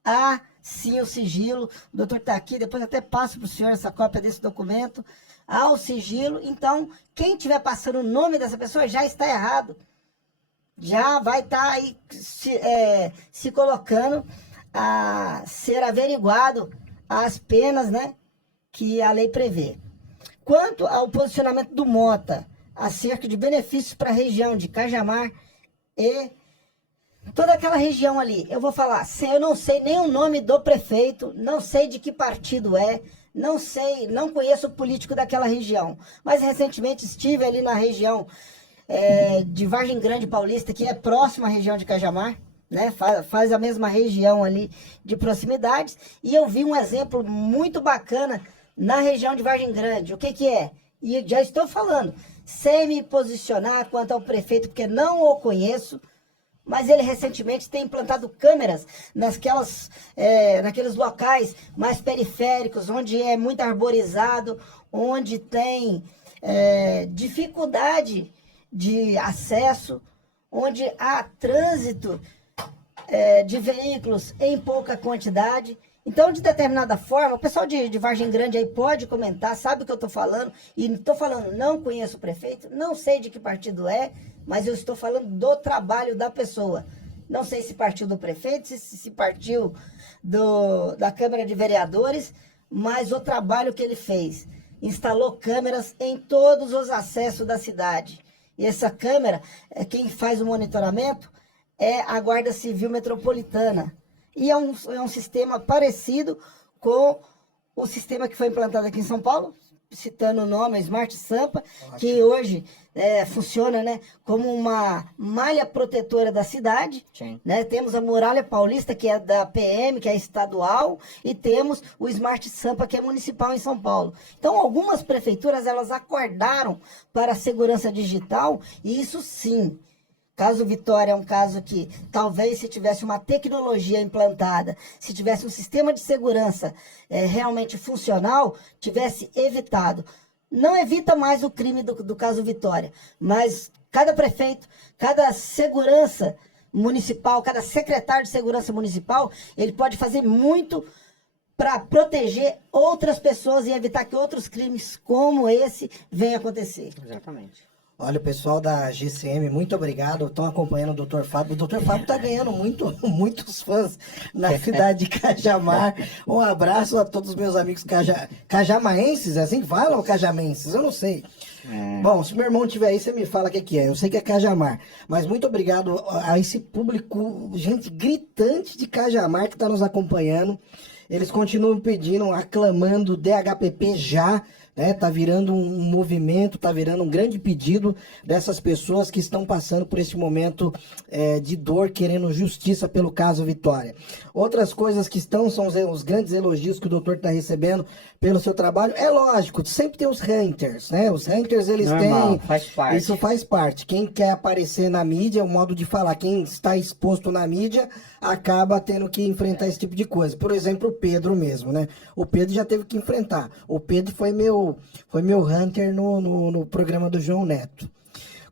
há sim o sigilo. O doutor está aqui, depois até passo para o senhor essa cópia desse documento. Há o sigilo, então quem estiver passando o nome dessa pessoa já está errado. Já vai estar aí se colocando a ser averiguado as penas, né, que a lei prevê. Quanto ao posicionamento do Mota acerca de benefícios para a região de Cajamar e toda aquela região ali, eu vou falar, eu não sei nem o nome do prefeito, não sei de que partido não sei, não conheço o político daquela região, mas recentemente estive ali na região de Vargem Grande Paulista, que é próxima à região de Cajamar, né? Faz a mesma região ali de proximidades, e eu vi um exemplo muito bacana na região de Vargem Grande. O que é? E já estou falando, sem me posicionar quanto ao prefeito, porque não o conheço, mas ele recentemente tem implantado câmeras naqueles locais mais periféricos, onde é muito arborizado, onde tem dificuldade de acesso, onde há trânsito de veículos em pouca quantidade. Então, de determinada forma, o pessoal de Vargem Grande aí pode comentar, sabe o que eu estou falando, e estou falando, não conheço o prefeito, não sei de que partido mas eu estou falando do trabalho da pessoa. Não sei se partiu do prefeito, se partiu da Câmara de Vereadores, mas o trabalho que ele fez. Instalou câmeras em todos os acessos da cidade. E essa câmera, quem faz o monitoramento é a Guarda Civil Metropolitana. E é um sistema parecido com o sistema que foi implantado aqui em São Paulo, citando o nome, Smart Sampa, que hoje funciona, né, como uma malha protetora da cidade. Sim. Né? Temos a Muralha Paulista, que é da PM, que é estadual, e temos o Smart Sampa, que é municipal em São Paulo. Então, algumas prefeituras, elas acordaram para a segurança digital, e isso sim. Caso Vitória é um caso que, talvez, se tivesse uma tecnologia implantada, se tivesse um sistema de segurança realmente funcional, tivesse evitado. Não evita mais o crime do caso Vitória, mas cada prefeito, cada segurança municipal, cada secretário de segurança municipal, ele pode fazer muito para proteger outras pessoas e evitar que outros crimes como esse venham a acontecer. Exatamente. Olha, o pessoal da GCM, muito obrigado. Estão acompanhando o Dr. Fábio. O Dr. Fábio está ganhando muitos fãs na cidade de Cajamar. Um abraço a todos os meus amigos cajamaenses, é assim que falam ou cajamenses? Eu não sei. Bom, se meu irmão tiver aí, você me fala o que é. Eu sei que é Cajamar. Mas muito obrigado a esse público, gente gritante de Cajamar que está nos acompanhando. Eles continuam pedindo, aclamando DHPP já. Tá virando um movimento, tá virando um grande pedido dessas pessoas que estão passando por esse momento de dor, querendo justiça pelo caso Vitória. Outras coisas que são os grandes elogios que o doutor está recebendo pelo seu trabalho. É lógico, sempre tem os haters, né? Os haters, eles têm... Faz parte. Isso faz parte. Quem quer aparecer na mídia, é o modo de falar. Quem está exposto na mídia acaba tendo que enfrentar esse tipo de coisa. Por exemplo, o Pedro mesmo, né? O Pedro já teve que enfrentar. O Pedro foi meu hunter no programa do João Neto.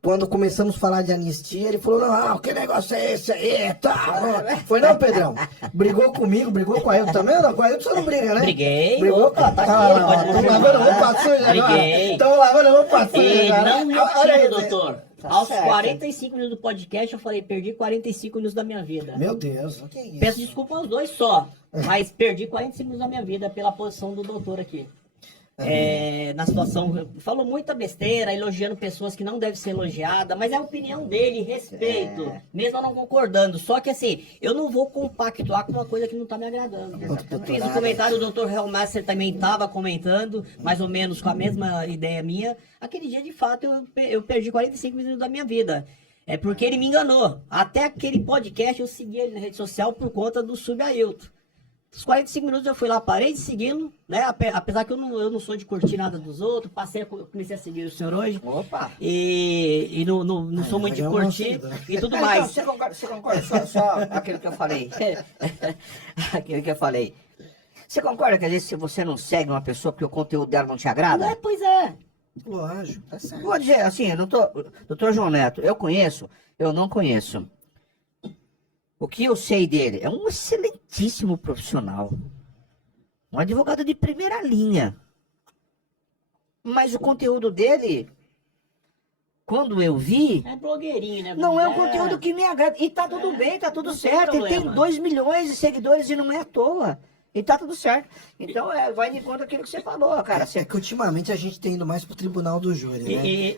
Quando começamos a falar de anistia, ele falou, não, que negócio é esse aí? Tá. Foi não, Pedrão? Brigou comigo, brigou com a Ailton também? Não, com a Ailton você não briga, né? Briguei. Brigou? Opa, tá aqui, Estão lavando roupa suja agora? Briguei. Estão lavando roupa suja E agora? não Olha aí, mentira, doutor. Tá Aos certo. 45 minutos do podcast, eu falei, perdi 45 minutos da minha vida. Meu Deus, o que é isso? Peço desculpa aos dois só, mas perdi 45 minutos da minha vida pela posição do doutor aqui. Na situação, falou muita besteira, elogiando pessoas que não devem ser elogiadas, mas é a opinião dele, respeito, mesmo eu não concordando. Só que assim, eu não vou compactuar com uma coisa que não tá me agradando. Fiz um comentário, o doutor Hellmaster também estava comentando, mais ou menos com a mesma ideia minha. Aquele dia, de fato, eu perdi 45 minutos da minha vida. É porque ele me enganou. Até aquele podcast eu segui ele na rede social por conta do Subailton. Os 45 minutos eu fui lá, parei de segui-lo, né? Apesar que eu não sou de curtir nada dos outros, comecei a seguir o senhor hoje. Opa! E não sou muito de curtir e tudo mais. Então, você concorda? Só aquilo que eu falei. Aquilo que eu falei. Você concorda que às vezes se você não segue uma pessoa porque o conteúdo dela não te agrada? Pois é. Lógico, tá certo. Vou dizer assim, doutor João Neto, eu não conheço. O que eu sei dele é um excelentíssimo profissional. Um advogado de primeira linha. Mas o conteúdo dele, quando eu vi, É blogueirinho, né? não é um conteúdo que me agrada. E tá tudo bem, tá tudo não tem certo. Ele tem problema. 2 milhões de seguidores e não é à toa. E tá tudo certo. Então, vai de conta aquilo que você falou, cara. É que ultimamente a gente tem indo mais pro tribunal do júri, né? E-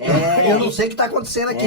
Eu não sei o que tá acontecendo aqui.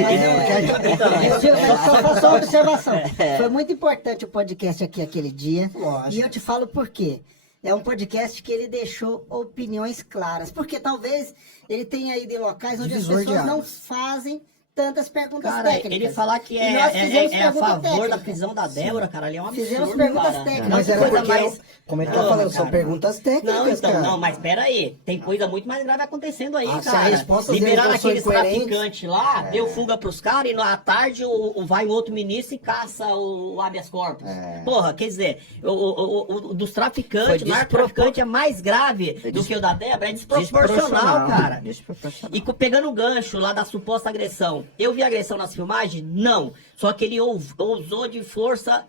Só uma observação. Foi muito importante o podcast aqui aquele dia. Lógico. E eu te falo por quê. É um podcast que ele deixou opiniões claras. Porque talvez ele tenha ido em locais onde Divisor as de pessoas não águas. fazem tantas perguntas Cara, técnicas. ele falar que E nós fizemos é a pergunta favor da técnica. prisão da Débora, cara, ali é um absurdo, Fizemos perguntas cara. técnicas. Mas Não, era coisa porque, mais... como ele tá Não, falando, são cara. perguntas técnicas, Não, então, cara. não, mas peraí, tem coisa muito mais grave acontecendo aí, Se a cara. resposta dele Liberaram não foi aqueles incoerente, traficantes lá, deu fuga pros caras e à tarde vai um outro ministro e caça o habeas corpus. Porra, quer dizer, o dos traficantes, o narcotraficante é mais grave do que o da Débora, é desproporcional, cara. Desproporcional. E pegando o gancho lá da suposta agressão, eu vi agressão nas filmagens? Não. Só que ele ousou de força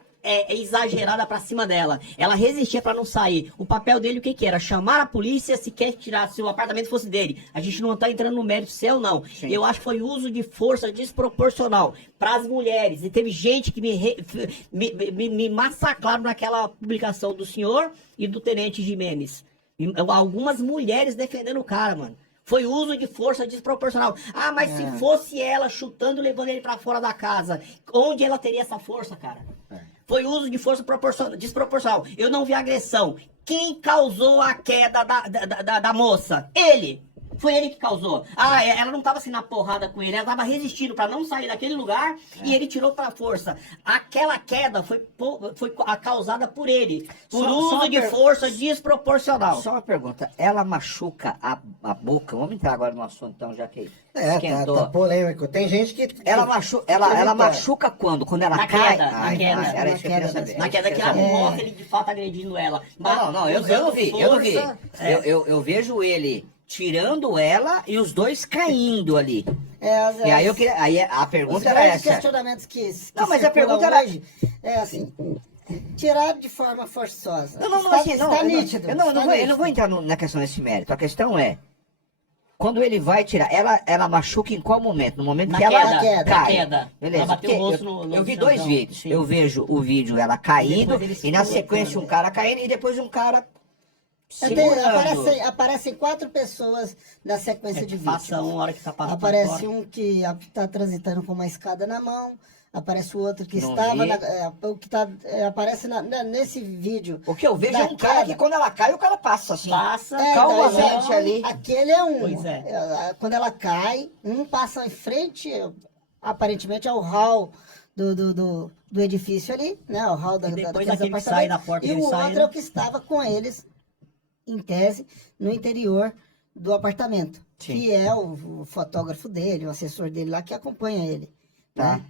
exagerada pra cima dela. Ela resistia pra não sair. O papel dele o que que era? Chamar a polícia se quer tirar, se o apartamento fosse dele. A gente não tá entrando no mérito seu, não. Sim. Eu acho que foi uso de força desproporcional pras mulheres. E teve gente que me massacraram naquela publicação do senhor e do tenente Jimenez. Algumas mulheres defendendo o cara, mano. Foi uso de força desproporcional. Ah, mas se fosse ela chutando, levando ele pra fora da casa, onde ela teria essa força, cara? Foi uso de força desproporcional. Eu não vi agressão. Quem causou a queda da moça? Ele. Foi ele que causou. Ah, ela não tava assim na porrada com ele, ela tava resistindo pra não sair daquele lugar e ele tirou pra força. Aquela queda foi causada por ele. Por uso de força desproporcional. Só uma pergunta, ela machuca a boca? Vamos entrar agora no assunto então, já que esquentou. Tá polêmico. Tem gente que... Ela machuca quando? Quando ela Na cai? queda, na queda. Era isso que eu queria saber. Na queda que ela mostra ele de fato agredindo ela. Não, eu não vi. Força, Eu vejo ele tirando ela e os dois caindo ali. E aí a pergunta era grandes essa. questionamentos que Não, mas a circulam pergunta era... hoje é assim, tirar de forma forçosa. Não, Está nítido. Eu não vou entrar na questão desse mérito. A questão é, quando ele vai tirar, ela machuca em qual momento? No momento que ela cai. queda. Beleza. Ela bateu o Porque rosto no eu vi chão, dois vídeos. sim. Eu vejo o vídeo ela caindo Depois ele se e na colocando. sequência um cara caindo e depois um cara segurando. Aparecem 4 pessoas na sequência de vídeo. Passa um, a hora que tá passando. Aparece um que está transitando com uma escada na mão. Aparece o outro que Não estava vi. o que tá, aparece nesse vídeo. O que eu vejo da é um cara queda. que quando ela cai, o cara passa assim. Passa, calmamente então, ali. Aquele é um. Pois é. Quando ela cai, um passa em frente, aparentemente ao hall do edifício ali, né? O hall E depois daqueles aquele que sai da apartamentos. porta E que o ele sai, outro né? é o que estava com eles, em tese, no interior do apartamento. Sim. Que é o fotógrafo dele, o assessor dele lá que acompanha ele. Tá. Né?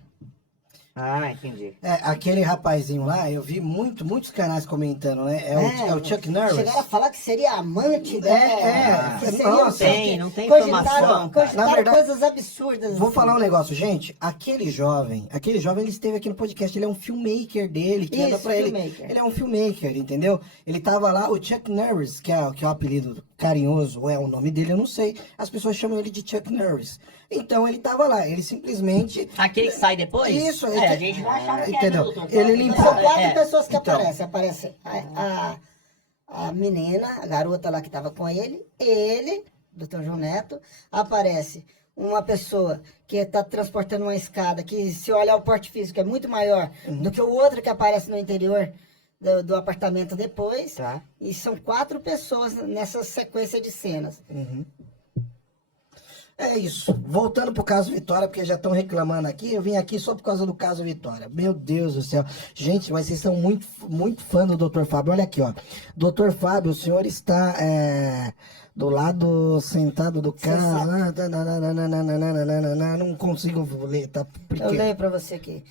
Ah, entendi. Aquele rapazinho lá, eu vi muitos canais comentando, né? É o Chuck Norris. Chegaram a falar que seria amante dela. Que seria, nossa. Não tem cogitaram- informação, cara. cogitaram Na verdade, coisas absurdas. Vou assim. falar um negócio, gente. Aquele jovem, ele esteve aqui no podcast. Ele é um filmmaker dele, que anda Isso, pra ele. filmmaker. Ele é um filmmaker, entendeu? Ele tava lá, o Chuck Norris, que é o apelido carinhoso, ou é o nome dele, eu não sei. As pessoas chamam ele de Chuck Norris. Então ele tava lá, ele simplesmente. Aquele que sai depois? Isso, a gente vai achar que entendeu? é doutor. Ele limpou. São 4 É. pessoas que Então. aparecem. Aparece a menina, a garota lá que estava com ele, Dr. João Neto. Aparece uma pessoa que está transportando uma escada, que se olhar o porte físico é muito maior do que o outro que aparece no interior do apartamento depois. Tá. E são 4 pessoas nessa sequência de cenas. É isso. Voltando pro caso Vitória, porque já estão reclamando aqui. Eu vim aqui só por causa do caso Vitória. Meu Deus do céu. Gente, mas vocês são muito fã do Dr. Fábio. Olha aqui, ó. Dr. Fábio, o senhor está do lado sentado do caso. Não consigo ler, tá? Porque... Eu leio para você aqui.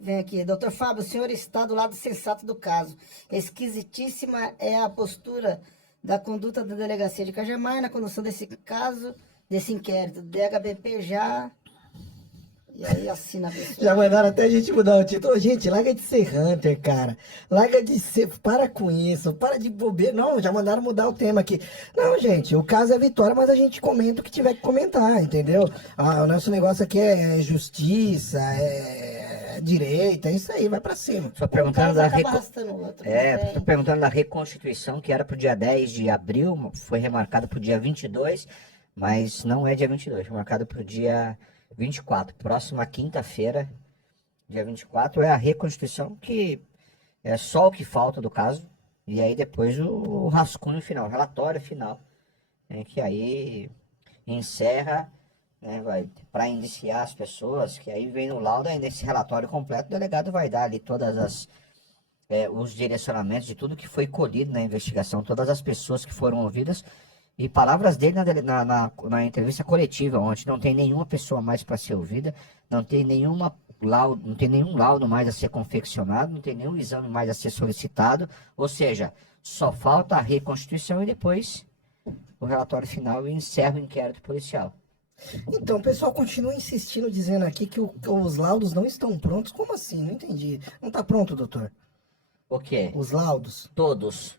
Vem aqui. Dr. Fábio, o senhor está do lado sensato do caso. Esquisitíssima é a postura da conduta da delegacia de Cajamar na condução desse caso, desse inquérito. DHBP já... E aí assina a pessoa. Já mandaram até a gente mudar o título. Ô, gente, larga de ser Hunter, cara. Larga de ser... Para com isso. Para de bobeira. Não, já mandaram mudar o tema aqui. Não, gente, o caso é Vitória, mas a gente comenta o que tiver que comentar, entendeu? O nosso negócio aqui é justiça, é direita, é isso aí, vai pra cima. Só perguntando da Acaba arrastando o outro. não tô tem- perguntando da reconstituição, que era pro dia 10 de abril, foi remarcado pro dia 22, mas não é dia 22, foi marcado pro dia 24. Próxima quinta-feira, dia 24, é a reconstituição, que é só o que falta do caso, e aí depois o rascunho final, o relatório final, que aí encerra, né, para indiciar as pessoas, que aí vem no laudo, aí nesse relatório completo, o delegado vai dar ali todas os direcionamentos de tudo que foi colhido na investigação, todas as pessoas que foram ouvidas, e palavras dele na entrevista coletiva ontem: não tem nenhuma pessoa mais para ser ouvida, não tem nenhum laudo mais a ser confeccionado, não tem nenhum exame mais a ser solicitado, ou seja, só falta a reconstituição e depois o relatório final e encerra o inquérito policial. Então, o pessoal continua insistindo, dizendo aqui que os laudos não estão prontos. Como assim? Não entendi. Não tá pronto, doutor? O quê? Os laudos? Todos.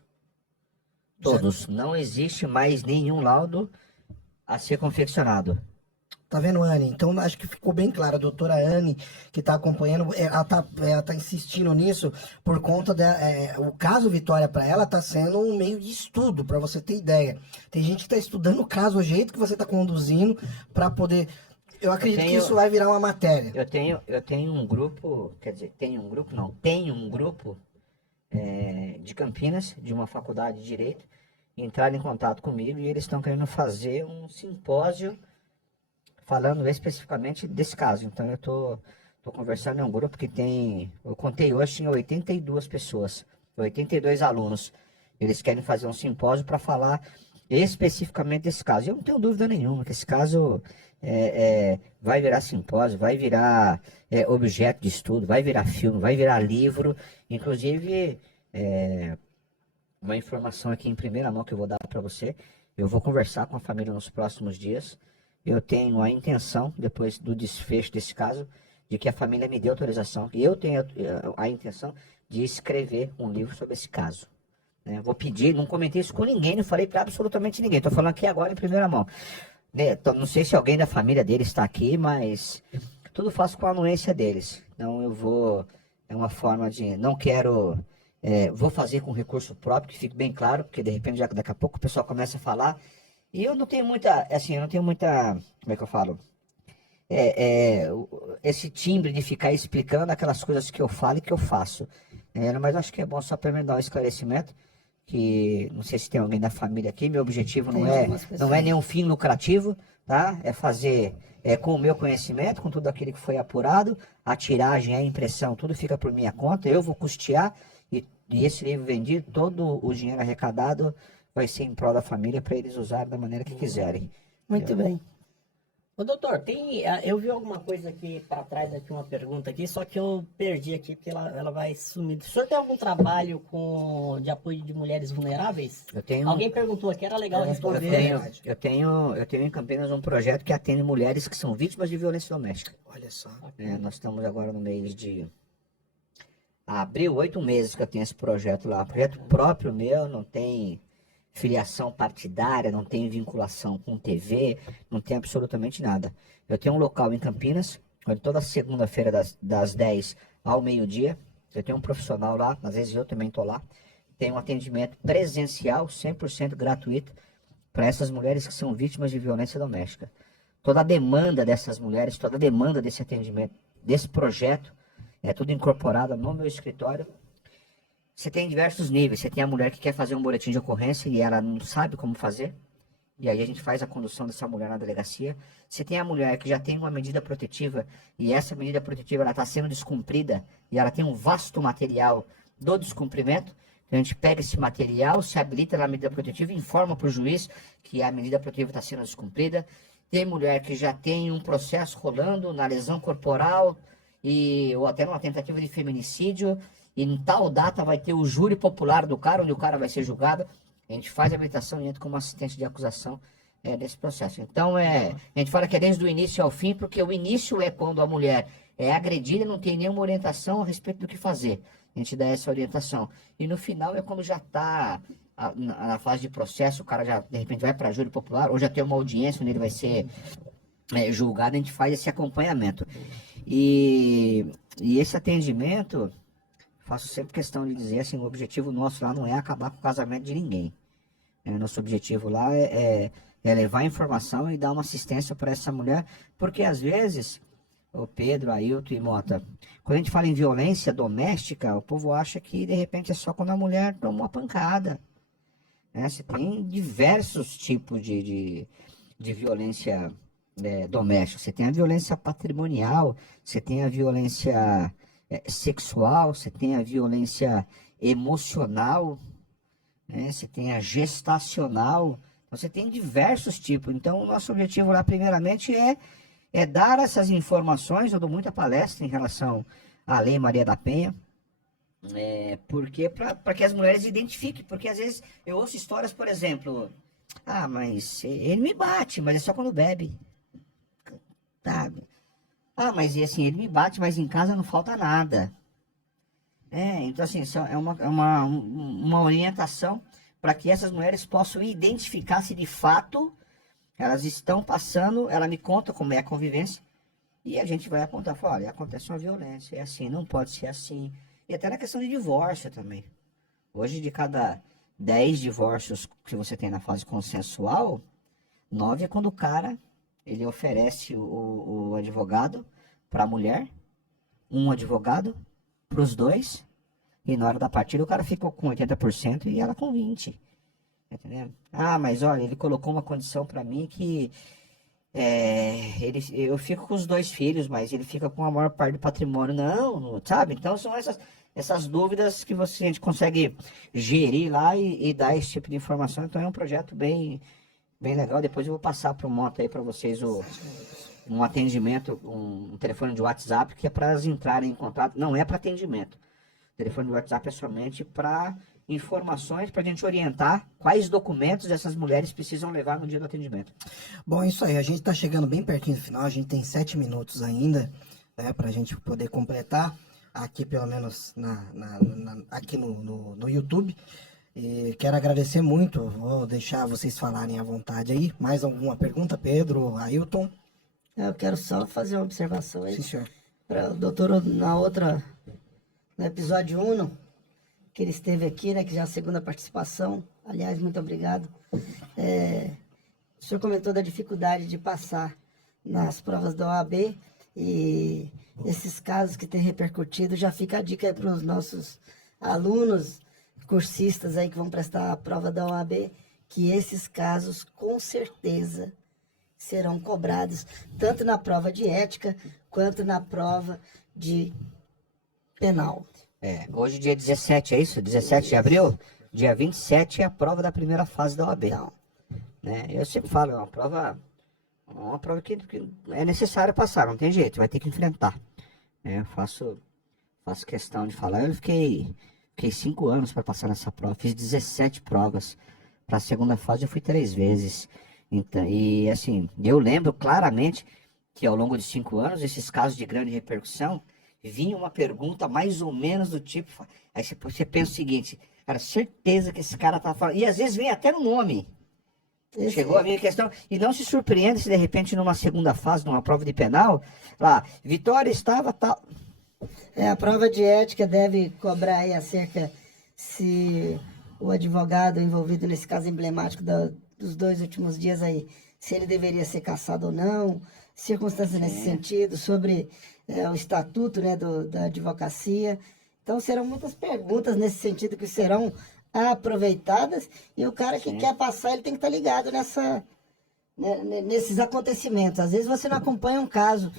Não existe mais nenhum laudo a ser confeccionado. Tá vendo, Anne? Então, acho que ficou bem claro. A doutora Anne, que está acompanhando, ela tá insistindo nisso por conta o caso Vitória para ela tá sendo um meio de estudo, para você ter ideia. Tem gente que está estudando o caso, o jeito que você está conduzindo, para poder... Eu acredito que isso vai virar uma matéria. Eu tenho um grupo, quer dizer, tenho um grupo de Campinas, de uma faculdade de Direito, entraram em contato comigo e eles estão querendo fazer um simpósio falando especificamente desse caso. Então eu tô conversando em um grupo que tem, eu contei hoje, tinha 82 pessoas, 82 alunos. Eles querem fazer um simpósio para falar especificamente desse caso. Eu não tenho dúvida nenhuma que esse caso vai virar simpósio, vai virar objeto de estudo, vai virar filme, vai virar livro. Inclusive, uma informação aqui em primeira mão que eu vou dar para você. Eu vou conversar com a família nos próximos dias. Eu tenho a intenção, depois do desfecho desse caso, de que a família me dê autorização. E eu tenho a intenção de escrever um livro sobre esse caso. Vou pedir, não comentei isso com ninguém, não falei para absolutamente ninguém. Estou falando aqui agora em primeira mão. Não sei se alguém da família deles está aqui, mas tudo faço com a anuência deles. Então eu vou, é uma forma de, não quero, vou fazer com recurso próprio, que fique bem claro, porque de repente daqui a pouco o pessoal começa a falar. E eu não tenho muita, como é que eu falo? Esse timbre de ficar explicando aquelas coisas que eu falo e que eu faço. Mas acho que é bom só para mim dar um esclarecimento, que não sei se tem alguém da família aqui, meu objetivo não é nenhum fim lucrativo, tá? É fazer com o meu conhecimento, com tudo aquilo que foi apurado, a tiragem, a impressão, tudo fica por minha conta, eu vou custear e esse livro vendido, todo o dinheiro arrecadado vai ser em prol da família para eles usarem da maneira que quiserem. Muito bem. Ô, doutor, eu vi alguma coisa aqui para trás, aqui uma pergunta aqui, só que eu perdi aqui, porque ela vai sumir. O senhor tem algum trabalho de apoio de mulheres vulneráveis? Alguém perguntou aqui, era legal responder. Eu tenho em Campinas um projeto que atende mulheres que são vítimas de violência doméstica. Olha só. Nós estamos agora no mês de abril, 8 meses que eu tenho esse projeto lá. Projeto próprio meu, não tem filiação partidária, não tem vinculação com TV, não tem absolutamente nada. Eu tenho um local em Campinas, onde toda segunda-feira das 10 ao meio-dia, eu tenho um profissional lá, às vezes eu também estou lá, tem um atendimento presencial, 100% gratuito, para essas mulheres que são vítimas de violência doméstica. Toda a demanda dessas mulheres, toda a demanda desse atendimento, desse projeto, é tudo incorporado no meu escritório. Você tem diversos níveis. Você tem a mulher que quer fazer um boletim de ocorrência e ela não sabe como fazer. E aí a gente faz a condução dessa mulher na delegacia. Você tem a mulher que já tem uma medida protetiva e essa medida protetiva está sendo descumprida e ela tem um vasto material do descumprimento. Então a gente pega esse material, se habilita na medida protetiva e informa para o juiz que a medida protetiva está sendo descumprida. Tem mulher que já tem um processo rolando na lesão corporal ou até numa tentativa de feminicídio. E em tal data vai ter o júri popular do cara, onde o cara vai ser julgado. A gente faz a habilitação e entra como assistente de acusação desse processo. Então, a gente fala que é desde o início ao fim, porque o início é quando a mulher é agredida e não tem nenhuma orientação a respeito do que fazer. A gente dá essa orientação. E no final é quando já está na fase de processo, o cara já, de repente, vai para júri popular, ou já tem uma audiência onde ele vai ser julgado, a gente faz esse acompanhamento. E esse atendimento... Faço sempre questão de dizer assim, o objetivo nosso lá não é acabar com o casamento de ninguém. Nosso objetivo lá é levar informação e dar uma assistência para essa mulher, porque às vezes, o Pedro, Ailton e Mota, quando a gente fala em violência doméstica, o povo acha que de repente é só quando a mulher toma uma pancada. Você tem diversos tipos de violência doméstica. Você tem a violência patrimonial, você tem a violência sexual, você tem a violência emocional, você tem a gestacional, você tem diversos tipos. Então o nosso objetivo lá primeiramente é dar essas informações. Eu dou muita palestra em relação à Lei Maria da Penha, porque para que as mulheres identifiquem, porque às vezes eu ouço histórias, por exemplo, mas ele me bate, mas é só quando bebe, tá? Mas e assim, ele me bate, mas em casa não falta nada. Então assim, é uma orientação para que essas mulheres possam identificar se de fato Elas estão passando, ela me conta como é a convivência, e a gente vai apontar, fala, olha, acontece uma violência, é assim, não pode ser assim. E até na questão de divórcio também. Hoje, de cada 10 divórcios que você tem na fase consensual, 9 é quando o cara, ele oferece o advogado para a mulher, um advogado para os dois, e na hora da partida o cara ficou com 80% e ela com 20%. Entendeu? Ah, mas olha, ele colocou uma condição para mim que eu fico com os 2 filhos, mas ele fica com a maior parte do patrimônio. Não, sabe? Então são essas dúvidas que a gente consegue gerir lá e dar esse tipo de informação. Então é um projeto bem legal. Depois eu vou passar para o Mota aí para vocês um atendimento, um telefone de WhatsApp que é para elas entrarem em contato. Não é para atendimento. O telefone de WhatsApp é somente para informações, para a gente orientar quais documentos essas mulheres precisam levar no dia do atendimento. Bom, é isso aí. A gente está chegando bem pertinho do final. A gente tem 7 minutos ainda, né, para a gente poder completar aqui, pelo menos aqui no YouTube. E quero agradecer muito. Vou deixar vocês falarem à vontade aí. Mais alguma pergunta, Pedro, Ailton? Eu quero só fazer uma observação aí. Sim, senhor. Para o doutor, no episódio 1, que ele esteve aqui, né, que já é a segunda participação. Aliás, muito obrigado. O senhor comentou da dificuldade de passar nas provas da OAB e esses casos que têm repercutido, já fica a dica aí para os nossos alunos, cursistas aí que vão prestar a prova da OAB, que esses casos com certeza serão cobrados, tanto na prova de ética, quanto na prova de penal. Hoje dia 17, é isso? 17 de abril? Dia 27 é a prova da primeira fase da OAB. Então, Né? Eu sempre falo, é uma prova que é necessário passar, não tem jeito, vai ter que enfrentar. Eu faço questão de falar, eu fiquei 5 anos para passar nessa prova, fiz 17 provas. Para a segunda fase eu fui 3 vezes. Então, e assim, eu lembro claramente que ao longo de 5 anos, esses casos de grande repercussão, vinha uma pergunta mais ou menos do tipo, aí você pensa o seguinte, cara, certeza que esse cara tá falando, e às vezes vem até no nome. Chegou a minha questão, e não se surpreende se de repente numa segunda fase, numa prova de penal, lá, Vitória estava tal. a prova de ética deve cobrar aí acerca se o advogado envolvido nesse caso emblemático dos 2 últimos dias aí, se ele deveria ser cassado ou não, circunstâncias nesse sentido, sobre o estatuto, né, da advocacia. Então serão muitas perguntas nesse sentido que serão aproveitadas, e o cara que quer passar, ele tem que estar ligado nesses acontecimentos. Às vezes você não acompanha um caso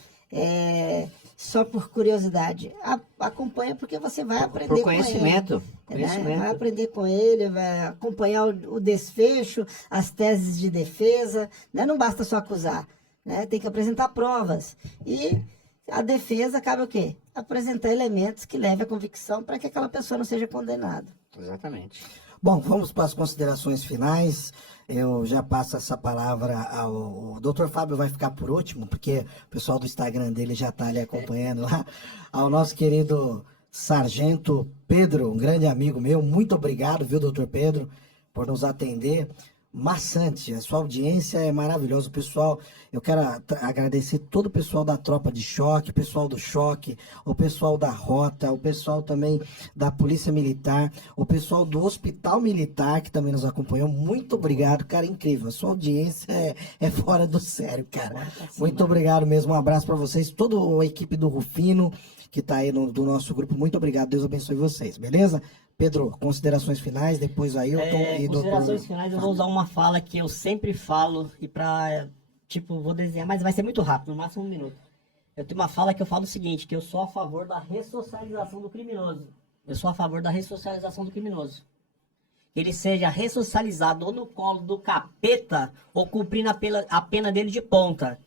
só por curiosidade, acompanha porque você vai aprender Por conhecimento. com ele, né? Vai aprender com ele, vai acompanhar o desfecho, as teses de defesa, né? Não basta só acusar, né? Tem que apresentar provas, e a defesa cabe o quê? Apresentar elementos que levem à convicção para que aquela pessoa não seja condenada. Exatamente. Bom, vamos para as considerações finais. Eu já passo essa palavra o Dr. Fábio vai ficar por último, porque o pessoal do Instagram dele já está ali acompanhando lá. Ao nosso querido Sargento Pedro, um grande amigo meu, muito obrigado, viu, Dr. Pedro, por nos atender. Maçante, a sua audiência é maravilhosa. O pessoal, eu quero agradecer todo o pessoal da Tropa de Choque, o pessoal do Choque, o pessoal da Rota, o pessoal também da Polícia Militar, o pessoal do Hospital Militar, que também nos acompanhou. Muito obrigado, cara, incrível. A sua audiência é fora do sério, cara. Muito obrigado mesmo, um abraço para vocês, toda a equipe do Rufino, que tá aí do nosso grupo. Muito obrigado, Deus abençoe vocês, beleza? Pedro, considerações finais, depois Ailton e considerações doutor... finais, eu vou usar uma fala que eu sempre falo e vou desenhar, mas vai ser muito rápido, no máximo 1 minuto. Eu tenho uma fala que eu falo o seguinte, que eu sou a favor da ressocialização do criminoso. Eu sou a favor da ressocialização do criminoso. Que ele seja ressocializado ou no colo do capeta ou cumprindo a pena dele de ponta.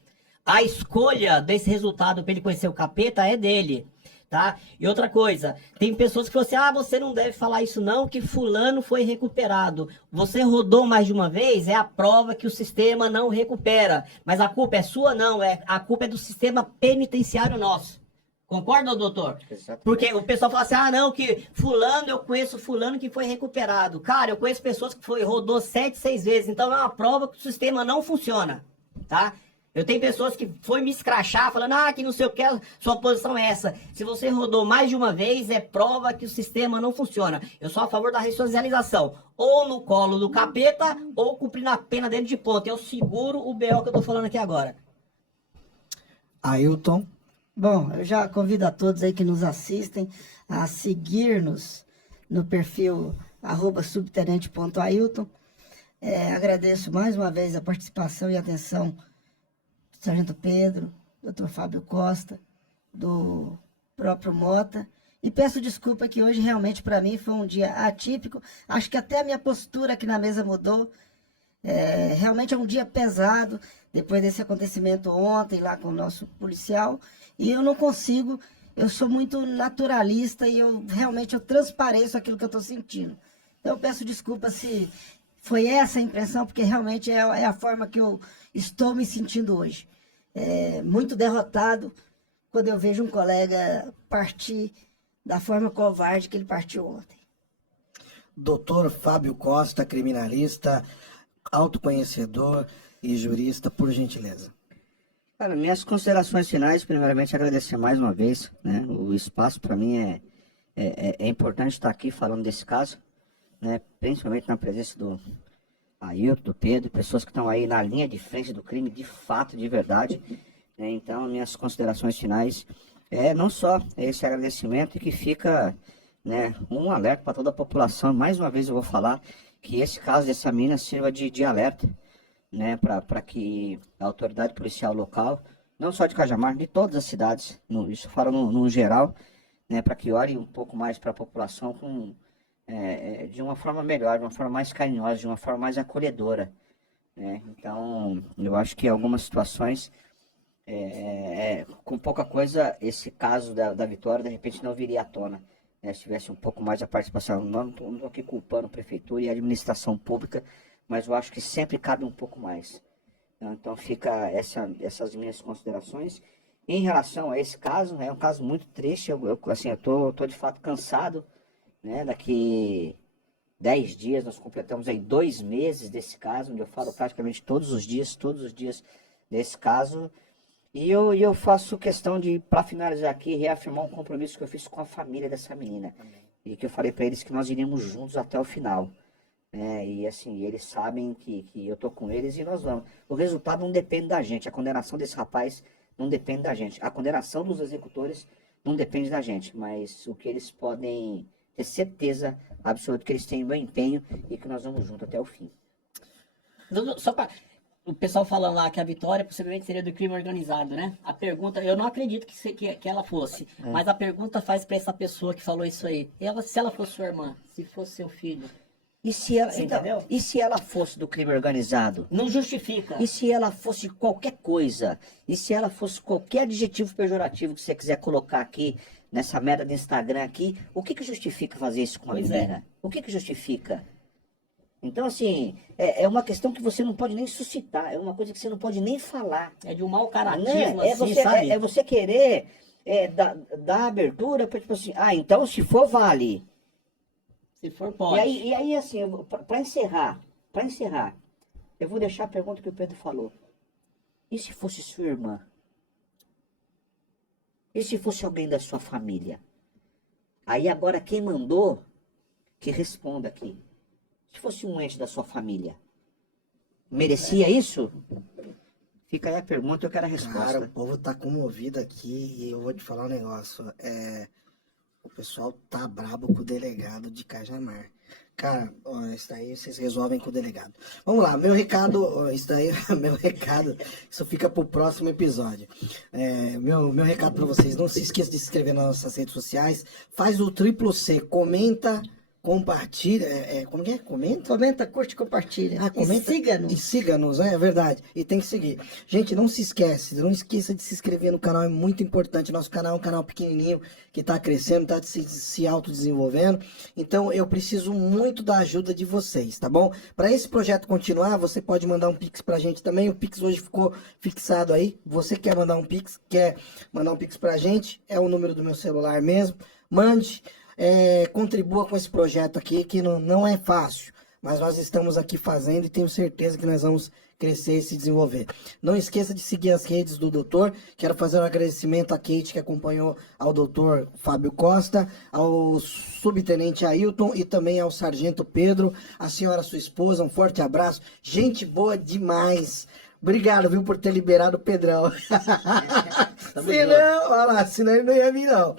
A escolha desse resultado para ele conhecer o capeta é dele. Tá? E outra coisa, tem pessoas que falam assim, você não deve falar isso não, que fulano foi recuperado. Você rodou mais de uma vez, é a prova que o sistema não recupera. Mas a culpa é sua? Não, a culpa é do sistema penitenciário nosso. Concorda, doutor? Exato. Porque o pessoal fala assim, ah, não, que fulano, eu conheço fulano que foi recuperado. Cara, eu conheço pessoas que rodou 7, 6 vezes. Então é uma prova que o sistema não funciona, tá? Eu tenho pessoas que foi me escrachar, falando, ah, que não sei o que, sua posição é essa. Se você rodou mais de uma vez, é prova que o sistema não funciona. Eu sou a favor da ressocialização. Ou no colo do capeta, ou cumprindo a pena dentro de ponta. Eu seguro o BO que eu tô falando aqui agora. Ailton. Bom, eu já convido a todos aí que nos assistem a seguir-nos no perfil @subtenente.ailton. Agradeço mais uma vez a participação e atenção do Sargento Pedro, Dr. Fábio Costa, do próprio Mota. E peço desculpa que hoje realmente para mim foi um dia atípico. Acho que até a minha postura aqui na mesa mudou. Realmente é um dia pesado, depois desse acontecimento ontem lá com o nosso policial. E eu não consigo, eu sou muito naturalista e eu transpareço aquilo que eu estou sentindo. Então eu peço desculpa se foi essa a impressão, porque realmente é a forma que eu estou me sentindo hoje. Muito derrotado quando eu vejo um colega partir da forma covarde que ele partiu ontem. Doutor Fábio Costa, criminalista, autoconhecedor e jurista, por gentileza. Cara, minhas considerações finais, primeiramente agradecer mais uma vez, né? O espaço para mim é importante estar aqui falando desse caso, né? Principalmente na presença do Ailton, do Pedro, pessoas que estão aí na linha de frente do crime, de fato, de verdade, né? Então, minhas considerações finais não só esse agradecimento, e que fica, né, um alerta para toda a população. Mais uma vez eu vou falar que esse caso dessa mina sirva de alerta, né, para que a autoridade policial local, não só de Cajamar, de todas as cidades, isso falo no geral, né, para que olhe um pouco mais para a população de uma forma melhor, de uma forma mais carinhosa, de uma forma mais acolhedora, né? Então, eu acho que em algumas situações, com pouca coisa, esse caso da Vitória, de repente, não viria à tona, né, se tivesse um pouco mais a participação. Não estou aqui culpando a prefeitura e a administração pública, mas eu acho que sempre cabe um pouco mais. Então fica essas minhas considerações. Em relação a esse caso, é um caso muito triste. Eu tô de fato cansado, né? Daqui 10 dias nós completamos aí 2 meses desse caso, onde eu falo praticamente todos os dias desse caso. E eu faço questão de, para finalizar aqui, reafirmar um compromisso que eu fiz com a família dessa menina. E que eu falei para eles que nós iríamos juntos até o final. E assim, eles sabem que eu tô com eles e nós vamos. O resultado não depende da gente, a condenação desse rapaz não depende da gente, a condenação dos executores não depende da gente, mas o que eles podem ter certeza absoluta que eles têm o meu empenho e que nós vamos junto até o fim. Só para o pessoal falando lá que a Vitória possivelmente seria do crime organizado, né? A pergunta, eu não acredito que ela fosse, mas a pergunta faz para essa pessoa que falou isso aí. Se ela fosse sua irmã, se fosse seu filho. E se ela, entendeu? E se ela fosse do crime organizado? Não justifica. E se ela fosse qualquer coisa? E se ela fosse qualquer adjetivo pejorativo que você quiser colocar aqui, nessa merda do Instagram aqui, o que justifica fazer isso com a menina? O que justifica? Então, assim, é uma questão que você não pode nem suscitar, é uma coisa que você não pode nem falar. É de um mau caratismo, sabe? É você querer dar abertura para, tipo assim, então se for, vale. Se for, pode. E aí assim, para encerrar, eu vou deixar a pergunta que o Pedro falou. E se fosse sua irmã? E se fosse alguém da sua família? Aí agora quem mandou, que responda aqui. Se fosse um ente da sua família, merecia isso? Fica aí a pergunta, eu quero a resposta. Cara, o povo tá comovido aqui e eu vou te falar um negócio. O pessoal tá brabo com o delegado de Cajamar. Cara, isso daí vocês resolvem com o delegado. Vamos lá, meu recado, isso fica pro próximo episódio. Meu recado pra vocês, não se esqueça de se inscrever nas nossas redes sociais, faz o triplo C, comenta, compartilha, como que é? Comenta? Comenta, curte, compartilha. Comenta E siga-nos. E siga-nos, é verdade. E tem que seguir. Gente, não esqueça de se inscrever no canal, é muito importante. Nosso canal é um canal pequenininho, que está crescendo, está se autodesenvolvendo. Então, eu preciso muito da ajuda de vocês, tá bom? Para esse projeto continuar, você pode mandar um Pix pra gente também. O Pix hoje ficou fixado aí. Você quer mandar um Pix pra gente, é o número do meu celular mesmo. Mande. Contribua com esse projeto aqui, que não é fácil, mas nós estamos aqui fazendo e tenho certeza que nós vamos crescer e se desenvolver. Não esqueça de seguir as redes do doutor. Quero fazer um agradecimento à Kate, que acompanhou, ao doutor Fábio Costa, ao subtenente Ailton e também ao sargento Pedro, a senhora sua esposa, um forte abraço, gente boa demais. Obrigado, viu, por ter liberado o Pedrão. Senão ele não ia vir, não.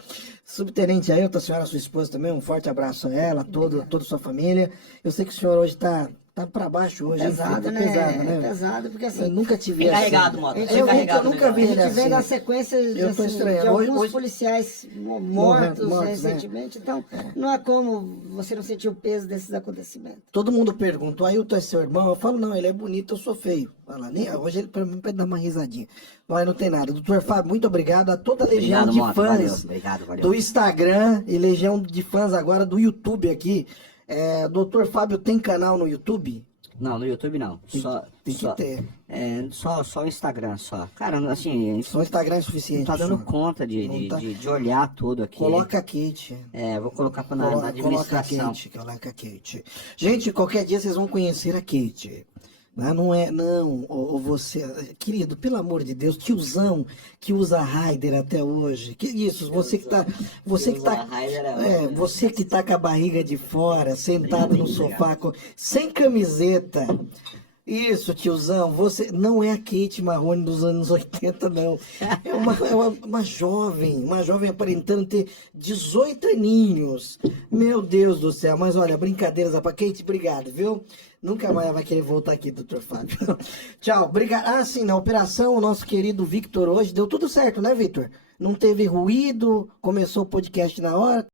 Subtenente Ailton, a senhora, sua esposa também, um forte abraço a ela, toda a sua família. Eu sei que o senhor hoje tá para baixo hoje. Pesado, tá né? pesado, né? Pesado, porque assim... Eu nunca tive Encarregado, Mota. Eu nunca vi A ele gente vem assim. da sequência Eu tô assim, estranhando. de alguns Hoje- policiais mortos né? recentemente, então não há como você não sentir o peso desses acontecimentos. Todo mundo pergunta, o Ailton é seu irmão? Eu falo, não, ele é bonito, eu sou feio. Fala, hoje ele pra mim pode dar uma risadinha. Mas não tem nada. Doutor Fábio, muito obrigado a toda a legião Obrigado, de Mota. fãs Valeu. do Instagram e legião de fãs agora do YouTube aqui. Doutor Fábio tem canal no YouTube? Não, no YouTube não. Tem que ter. Só o Instagram, só. Cara, assim, Só o Instagram é não suficiente. tá dando senhor. conta Não tá. de olhar tudo aqui. Coloca a Kate. Vou colocar na Coloca a administração. Kate, coloca a Kate. Gente, qualquer dia vocês vão conhecer a Kate. Não, ou você, querido, pelo amor de Deus, tiozão que usa Raider até hoje. Que isso, você que tá com a barriga de fora, sentado no sofá, sem camiseta. Isso, tiozão, você não é a Kate Marrone dos anos 80, não. É uma jovem aparentando ter 18 aninhos. Meu Deus do céu, mas olha, brincadeiras, Kate, obrigado, viu? Nunca mais vai querer voltar aqui, doutor Fábio. Tchau, obrigado. Sim, na operação, o nosso querido Victor hoje deu tudo certo, né, Victor? Não teve ruído, começou o podcast na hora.